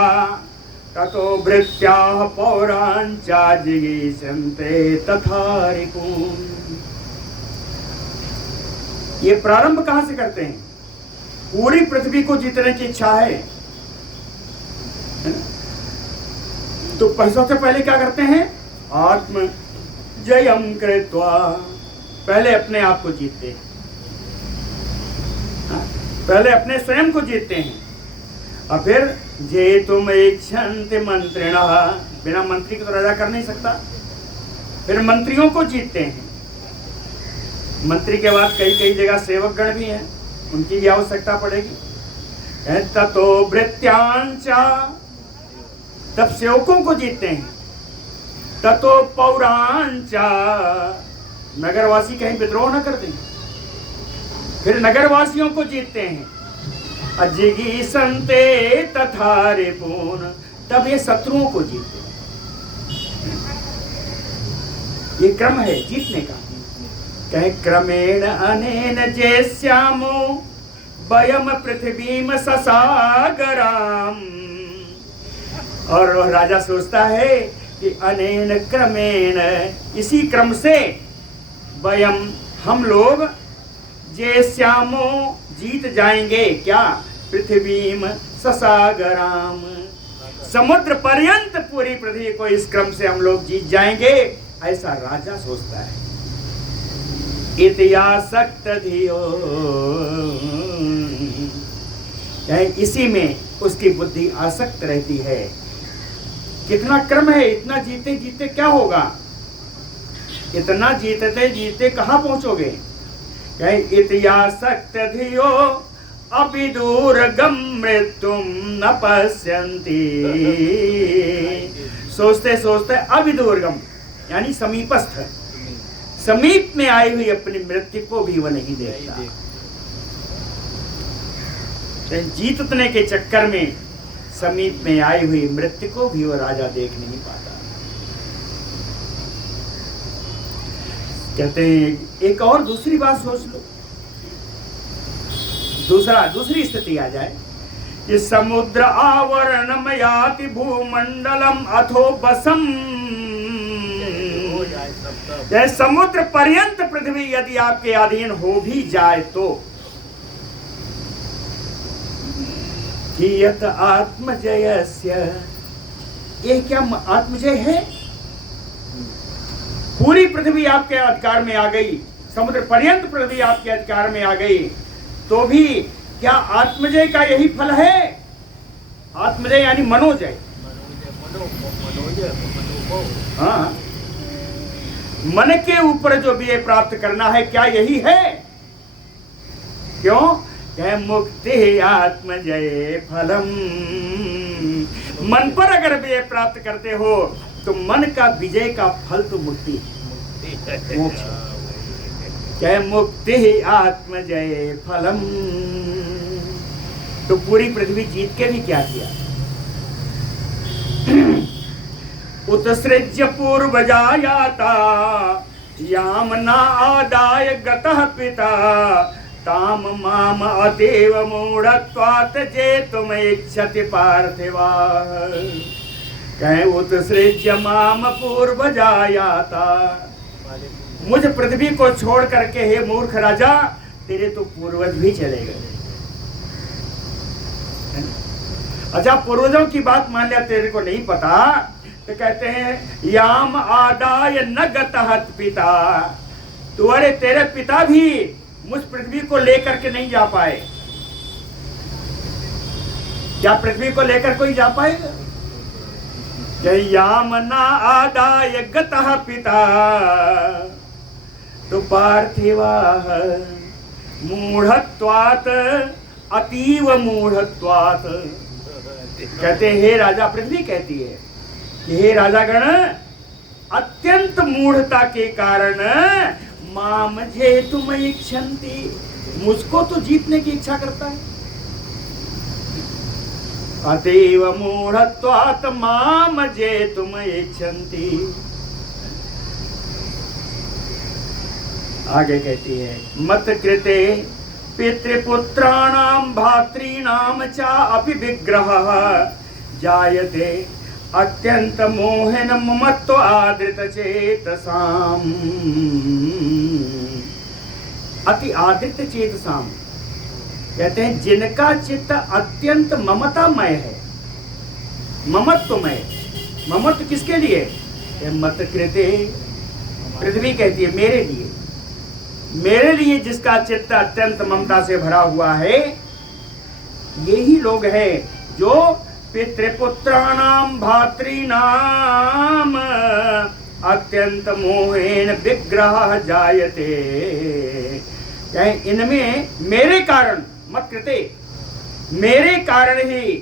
ततो भृत्याः पौरांचा जिगीषन्ते तथा रिपुम्। ये प्रारंभ कहां से करते हैं? पूरी पृथ्वी को जीतने की इच्छा है तो सबसे पहले क्या करते हैं? आत्म जयम कृत्वा, पहले अपने आप को जीतते हैं, पहले अपने स्वयं को जीतते हैं, और फिर जे तुम इच्छन्ति मंत्रिणः, बिना मंत्री को तो राजा कर नहीं सकता, फिर मंत्रियों को जीतते हैं। मंत्री के बाद कई कई जगह सेवक गण भी हैं, उनकी भी आवश्यकता पड़ेगी। ततो भृत्यांचा, तब सेवकों को जीतते हैं। ततो पौरांचा, नगरवासी कहीं विद्रोह न कर दें, फिर नगरवासियों को जीतते हैं। अजिगीषन्ते तथा रिपून्, तब ये शत्रुओं को जीतते हैं। ये क्रम है जीतने का। कहे क्रमेण अनेन जेष्यामो वयम पृथ्वीम ससागराम। और राजा सोचता है कि अनेन क्रमेण, इसी क्रम से, वयम, हम लोग, जेष्यामो, जीत जाएंगे, क्या? पृथ्वीम ससागराम, समुद्र पर्यंत पूरी पृथ्वी को इस क्रम से हम लोग जीत जाएंगे, ऐसा राजा सोचता है। इत्यासक्त धियो, इसी में उसकी बुद्धि आसक्त रहती है। कितना क्रम है, इतना जीते जीते क्या होगा? इतना जीतते जीते कहाँ पहुंचोगे? इत्यासक्त धियो अविदूरगम मृत्युम न पश्यन्ति, सोचते सोचते अविदूरगम यानी समीपस्थ, समीप में आई हुई अपनी मृत्यु को भी वह नहीं देखता। जीतने के चक्कर में समीप में आई हुई मृत्यु को भी वह राजा देख नहीं पाता। कहते हैं एक और दूसरी बात सोच लो, दूसरी स्थिति आ जाए कि समुद्र आवरणम याति भूमंडलम अथो बसम, समुद्र पर्यंत पृथ्वी यदि आपके अधीन हो भी जाए तो, कियत आत्मजयस्य, ये क्या आत्मजय है? पूरी पृथ्वी आपके अधिकार में आ गई, समुद्र पर्यंत पृथ्वी आपके अधिकार में आ गई, तो भी क्या आत्मजय का यही फल है? आत्मजय यानी मनोजय। हाँ, मन के ऊपर जो विजय प्राप्त करना है, क्या यही है? क्यों? क्या मुक्ति आत्मजय फलम, मन पर अगर विजय प्राप्त करते हो तो मन का विजय का फल तो मुक्ति, मोक्ष। क्या मुक्ति आत्मजय फलम, तो पूरी पृथ्वी जीत के भी क्या किया? उत्सृज्य पूर्वजायाता याम न आदाय गतः पिता ताम माम अतीव मूढ़त्वात् जेतुम इच्छति पार्थिवा। कहे उत्सृज्य माम पूर्वजायाता, मुझ पृथ्वी को छोड़ करके हे मूर्ख राजा, तेरे तो पूर्वज भी चले गए। अच्छा, पूर्वजों की बात मान लिया, तेरे को नहीं पता, तो कहते हैं याम आदाय न गतः पिता, तुम्हारे तेरे पिता भी मुझ पृथ्वी को लेकर के नहीं जा पाए। क्या पृथ्वी को लेकर कोई जा पाएगा? याम न आदाय गतः पिता तो पार्थिवा मूढ़त्वात्, अतीव मूढ़त्वात्, कहते हैं, हे राजा, पृथ्वी कहती है कि हे राजागण, अत्यंत मूढ़ता के कारण माम जे तुम इच्छन्ति, मुझको तो जीतने की इच्छा करता है। अतीव मूढ़त्वात् माम जे तुम इच्छन्ति। आगे कहती है, मत कृते पितृपुत्राणाम भातॄणाम चा अपि विग्रहः जायते अत्यंत मोहन ममत्व आदृत चेतसाम। अति आदृत चेतसाम कहते हैं जिनका चित्त अत्यंत ममतामय है, ममत्वमय। ममत्व किसके लिए? मत कृते, पृथ्वी कहती है मेरे लिए, मेरे लिए जिसका चित्त अत्यंत ममता से भरा हुआ है, यही लोग हैं जो पितृपुत्राणाम भातॄणाम अत्यंत मोहेन विग्रह जायते। इनमें मेरे कारण, मत कृते, मेरे कारण ही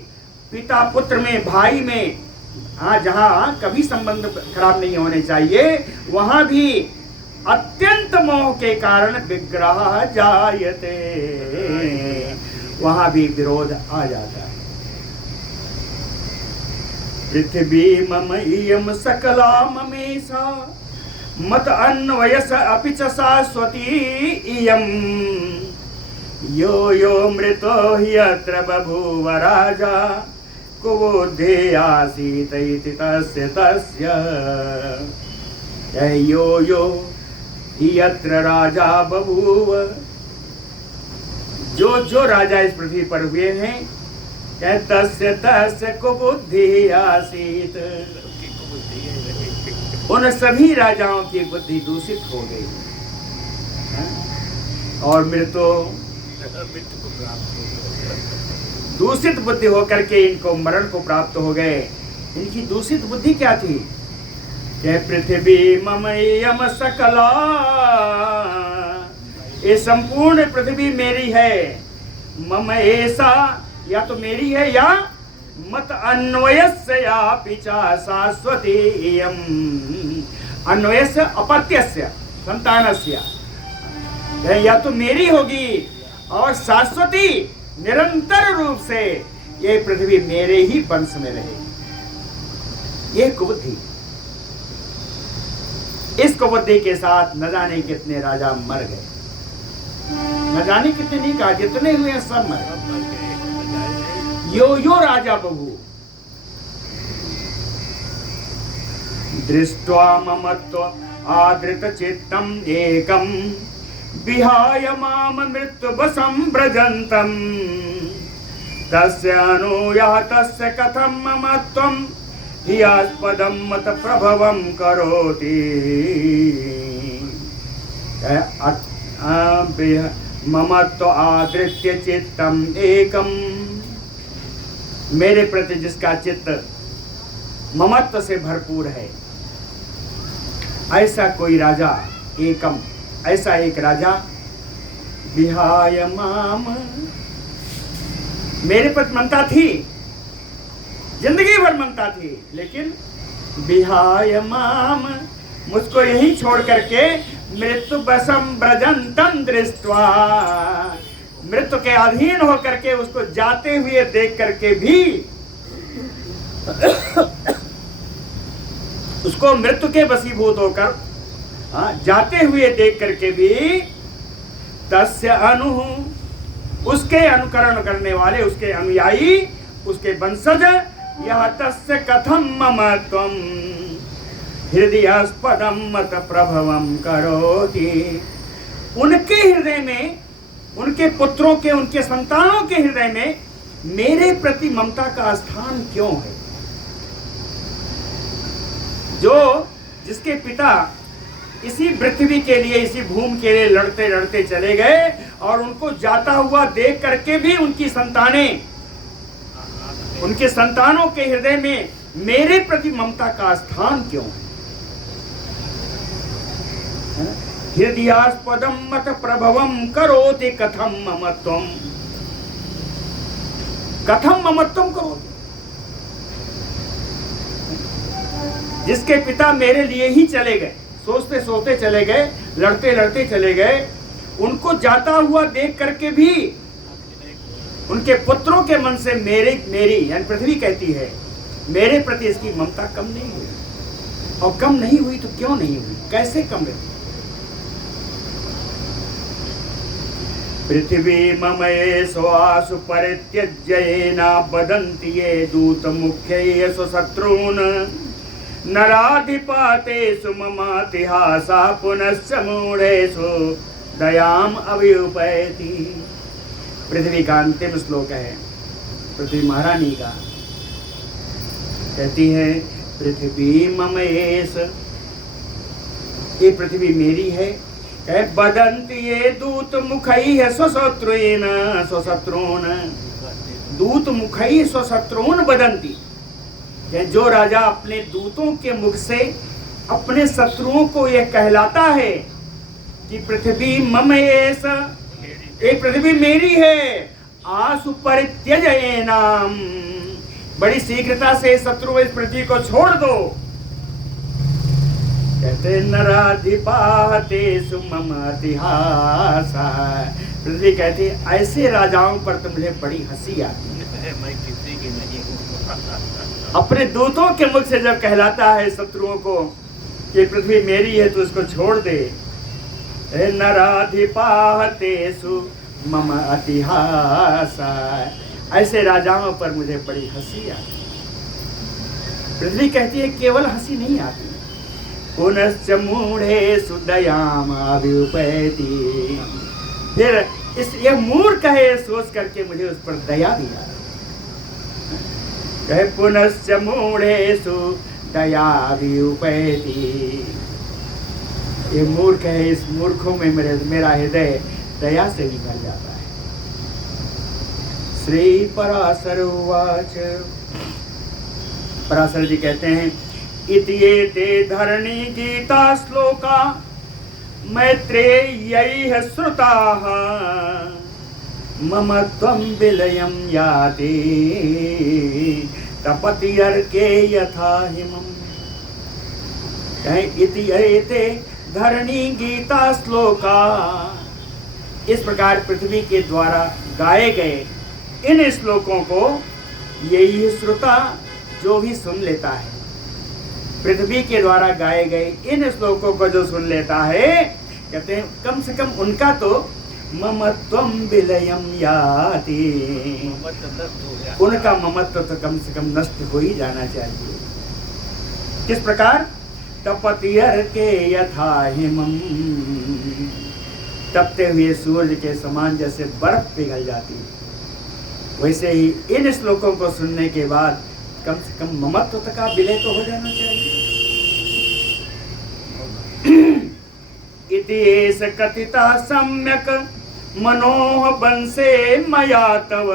पिता पुत्र में, भाई में, जहाँ कभी संबंध खराब नहीं होने चाहिए, वहां भी अत्यंत मोह के कारण विग्रह जायते, वहां भी विरोध आ जाता है। पृथ्वी मम इयं सकला ममेशा मत अन्वयस अपि च शाश्वती इयं। यो यो मृतो हि अत्र बभूव राजा कुबुद्धि आसीत् इति तस्य तस्य। यो यो हि अत्र राजा बभूव, जो जो राजा इस पृथ्वी पर हुए हैं, तस्य तस्य कुबुद्धि आसीत्, उन सभी राजाओं की बुद्धि दूषित हो गई और मृत्यु दूषित बुद्धि होकर के इनको मरण को प्राप्त हो गए। इनकी दूषित बुद्धि क्या थी? पृथ्वी मम इयं सकला, ये संपूर्ण पृथ्वी मेरी है। मम ऐसा, या तो मेरी है, या मत अन्वयस्य यापि च शाश्वती इयं। अन्वयस्य अपत्यस्य संतानस्य, या तो मेरी होगी और शाश्वती निरंतर रूप से ये पृथ्वी मेरे ही वंश में रहेगी। ये कुबुद्धि, इस कुबुद्धि के साथ न जाने कितने राजा मर गए, न जाने कितने नहीं कहा, जितने हुए सब मर गए। यो यो राजा बभू दृष्ट्वा ममत्व आदृत चित्तम एकम विहाय माम मृत्युवशं व्रजन्तम। तस्य अनुयाः तस्य कथं ममत्वं ह्यास्पदं मत प्रभवं करोति। ममत्व आदृत्य चित्तम एकम, मेरे प्रति जिसका चित्त ममत्व से भरपूर है, ऐसा कोई राजा, एकम, ऐसा एक राजा, विहाय माम, मेरे प्रति ममता थी, जिंदगी भर ममता थी, लेकिन विहाय माम, मुझको यही छोड़ करके मृत्यु वशं व्रजन्तं दृष्ट्वा, मृत्यु के अधीन होकर के उसको जाते हुए देख करके भी, उसको मृत्यु के वशीभूत होकर जाते हुए देख करके भी, तस्य अनु, उसके अनुकरण करने वाले, उसके अनुयायी, उसके वंशज, यह तस्य कथम ममत्वम हृदयास्पदम मत प्रभवम करोति। उनके हृदय में, उनके पुत्रों के, उनके संतानों के हृदय में मेरे प्रति ममता का स्थान क्यों है? जो जिसके पिता इसी पृथ्वी के लिए, इसी भूमि के लिए लड़ते लड़ते चले गए और उनको जाता हुआ देख करके भी उनकी संतानें, उनके संतानों के हृदय में मेरे प्रति ममता का स्थान क्यों है? हृदयास्पदम मत प्रभवम करोति कथम ममत्वम, कथम ममत्वम करोति, जिसके पिता मेरे लिए ही चले गए, सोचते सोचते चले गए, लड़ते लड़ते चले गए, उनको जाता हुआ देख करके भी उनके पुत्रों के मन से मेरी यानी पृथ्वी कहती है मेरे प्रति इसकी ममता कम नहीं हुई। और कम नहीं हुई तो क्यों नहीं हुई, कैसे कम रही? पृथ्वी ममये स्वासु परित्यज्येना बदन्ति ये दूत मुख्य स्वशत्रून् नराधिपातेषु ममातिहासा पुनश्च मूढ़ेषु दयाम अभियुपैति। पृथ्वी का अंतिम श्लोक है, पृथ्वी महारानी का। कहती है पृथ्वी ममयेष, ये पृथ्वी मेरी है। बदन्ति ये दूत मुखई है स्वशत्रुन स्वशत्रून, दूत मुखई स्वशत्रून बदन्ति। जो राजा अपने दूतों के मुख से अपने शत्रुओं को यह कहलाता है कि पृथ्वी ममयेष, ये पृथ्वी मेरी है, आसु परित्यजेनाम, बड़ी शीघ्रता से शत्रु इस पृथ्वी को छोड़ दो। कहते नराधिपातेषु ममातिहासा, पृथ्वी कहती ऐसे राजाओं पर तो मुझे बड़ी हंसी आती है। मैं किसी की नहीं हूँ। अपने दूतों के मुख से जब कहलाता है शत्रुओं को कि पृथ्वी मेरी है तो इसको छोड़ दे। नराधिपातेषु ममातिहासा, ऐसे राजाओं पर मुझे बड़ी हंसी आती। पृथ्वी कहती है केवल हंसी नहीं आती, पुनश्च मूढ़ेषु दयामाभियुपैति, फिर इस ये मूर्ख है सोच करके मुझे उस पर दया भी आ रही। कहे पुनश्च मूढ़ेषु दयाभियुपैति, ये मूर्ख है, इस मूर्खों में मेरा हृदय दया से भी भर जाता है। श्री पराशर उवाच, पराशर जी कहते हैं इत्येते धरणी गीता श्लोका मैत्रेयैः श्रुताः मम त्वं विलयं याति तपति अर्के यथा हिमम्। इत्येते धरणी गीता श्लोका, इस प्रकार पृथ्वी के द्वारा गाए गए इन श्लोकों को यही श्रुता जो भी सुन लेता है, पृथ्वी के द्वारा गाए गए इन श्लोकों को जो सुन लेता है, कहते हैं कम से कम उनका तो ममत्वं विलयं याति, उनका ममत्व तो कम से कम नष्ट हो ही जाना चाहिए। किस प्रकार? तपति अर्के यथा हिमम्, तपते हुए सूर्य के समान जैसे बर्फ पिघल जाती है, वैसे ही इन श्लोकों को सुनने के बाद कम से कम ममत्व तक का विलय तो हो जाना चाहिए। इति एष कथिता सम्यक मनोह बंसे मया तव,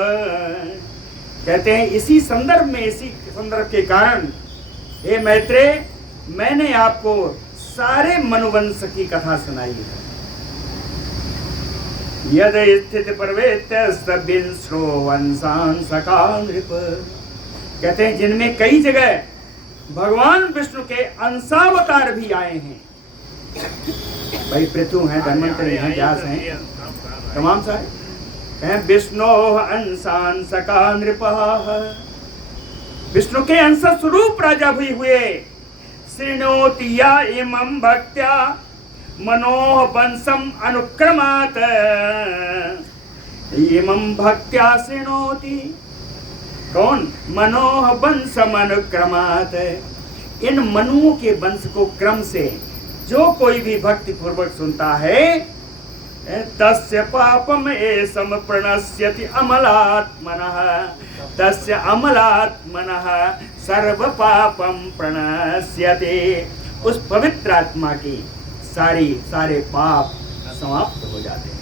कहते हैं इसी संदर्भ में, इसी संदर्भ के कारण हे मैत्रेय, मैंने आपको सारे मनुवंश की कथा सुनाई है। यद स्थित पर्वेत्य वंशान सका नृप, कहते हैं जिनमें कई जगह भगवान विष्णु के अंशावतार भी आए हैं। भाई पृथु हैं, धन्वंतरि हैं, व्यास हैं, तमाम सारे कहें विष्णु अंशान सका नृपः, विष्णु के अंश स्वरूप राजा भी हुए। शृणोति या इमं भक्त्या मनोह वंशम अनुक्रमात्, इमं भक्त्या शृणोति, कौन? मनोह वंशम अनुक्रमात्, इन मनुओं के वंश को क्रम से जो कोई भी भक्ति पूर्वक सुनता है, तस्य पापम एषम प्रणश्यति अमलात्मनः, तस्य अमलात्मनः सर्व पापम प्रणश्यति, उस पवित्र आत्मा की सारे पाप समाप्त हो जाते हैं।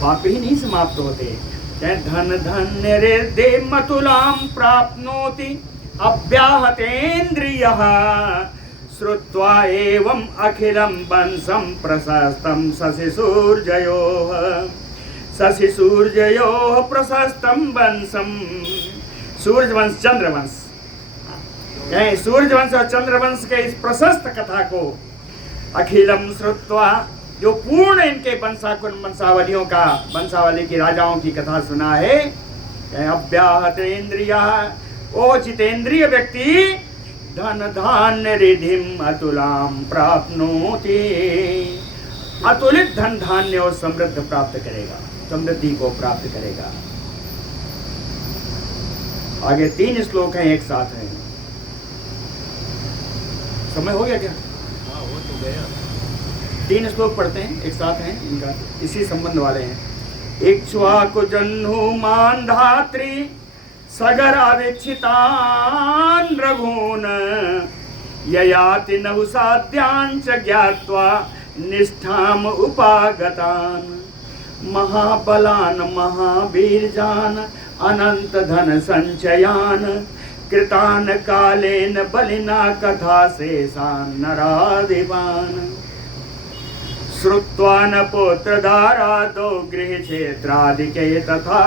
पाप ही नहीं समाप्त होते, धन धन्य हृदे मतुलाम प्राप्नोति अव्याहतेन्द्रियः, श्रुत्वा एवं अखिलं वंशं प्रशस्तं शशिसूर्ययोः प्रशस्तं वंशं, सूर्यवंश चंद्रवंश, कहें सूर्य वंश और चंद्र वंश के इस प्रशस्त कथा को अखिलम श्रुत्वा, जो पूर्ण इनके वंशावलियों का, वंशावली की राजाओं की कथा सुना है, अव्याहत इंद्रिया, ओ जितेंद्रिय व्यक्ति धन धान्य रिधिम अतुलाम प्राप्नोति, अतुलित धन धान्य और समृद्ध प्राप्त करेगा, समृद्धि को प्राप्त करेगा। आगे 3 श्लोक हैं, एक साथ हैं। समय हो गया क्या? हाँ, वो तो गया। 3 श्लोक पढ़ते हैं, एक साथ हैं, इनका इसी संबंध वाले हैं। इक्ष्वाकु जह्नु मान्धात्री सगरावेक्षितान् रघून् ययाति नहुसाद्यांच ज्ञात्वा निष्ठाम उपागतान् महाबलान् महावीर्यान् अनंत धन संचयान् कृतान् कालेन बलिना कथा शेषान् नराधिपान् श्रुत्वा न पुत्रधारादो गृहक्षेत्रादिके तथा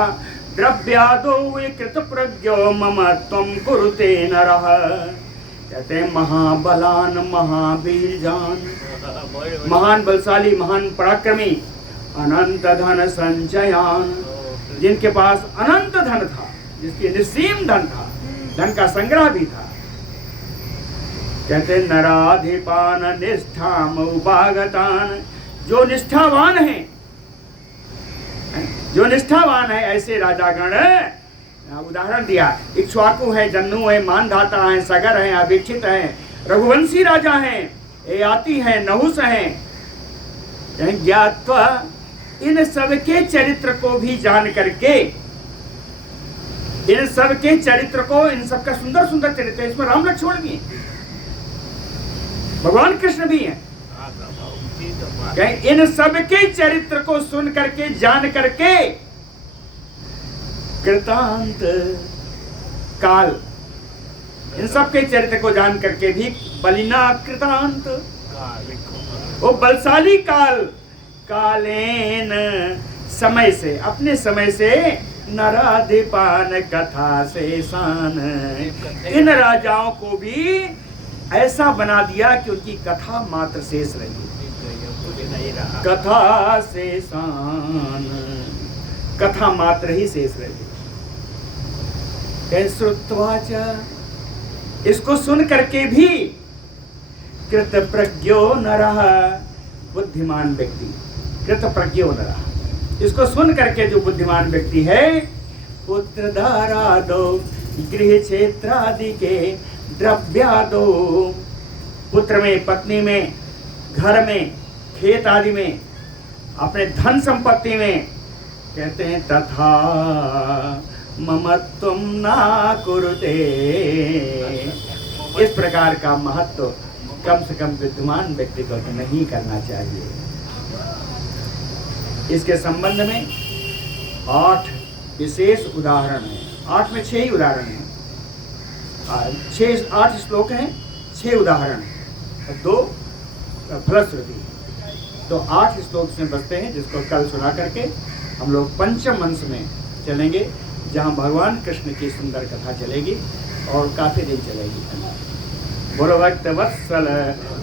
द्रव्यादो विकृत प्रज्ञो मम त्वं कुरुते नरः। कहते हैं महाबलान महावीरजान, महान बलशाली महान पराक्रमी, अनंत धन संचयान, जिनके पास अनंत धन था, जिसकी निस्सीम धन था, धन का संग्रह भी था। कहते नराधिपान निष्ठाम उपागतान, जो निष्ठावान है, जो निष्ठावान है ऐसे राजागण, उदाहरण दिया, इक्ष्वाकु है, जन्नु है, मानधाता है, सगर है, अभिक्षित है, रघुवंशी राजा हैं, ययाति हैं, नहुस हैं, ज्ञात्वा, इन सबके चरित्र को भी जान करके, इन सबके चरित्र को, इन सबका सुंदर सुंदर चरित्र है, इसमें राम लक्ष्मण भी हैं, भगवान कृष्ण भी हैं। इन सबके चरित्र को सुन करके, जान करके, कृतांत काल, इन सबके चरित्र को जान करके भी बलिना कृतांत, वो बलशाली काल, कालेन समय से, अपने समय से, नराधिपान कथा शेषान्, इन राजाओं को भी ऐसा बना दिया कि उनकी कथा मात्र शेष रही, कथा शेषान्, कथा मात्र ही शेष रही। श्रुत्वा च, इसको सुन करके भी, कृत प्रज्ञो नरः, बुद्धिमान व्यक्ति, कृत प्रज्ञो नरः, इसको सुन करके जो बुद्धिमान व्यक्ति है, पुत्र धारादो गृह क्षेत्रादि के द्रव्यादो, पुत्र में, पत्नी में, घर में, खेत आदि में, अपने धन संपत्ति में, कहते हैं तथा ममत्वं न कुरुते, इस प्रकार का महत्व कम से कम विद्वान व्यक्ति को तो नहीं करना चाहिए। इसके संबंध में 8 विशेष उदाहरण हैं, 8 में 6 ही उदाहरण हैं, 8 श्लोक हैं, 6 उदाहरण और 2 फलश्रुति, तो 8 श्लोक से बचते हैं, जिसको कल सुना करके हम लोग पंचम अंश में चलेंगे, जहाँ भगवान कृष्ण की सुंदर कथा चलेगी और काफी दिन चलेगी। बोलो भक्त वत्सल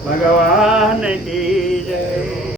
भगवान की जय।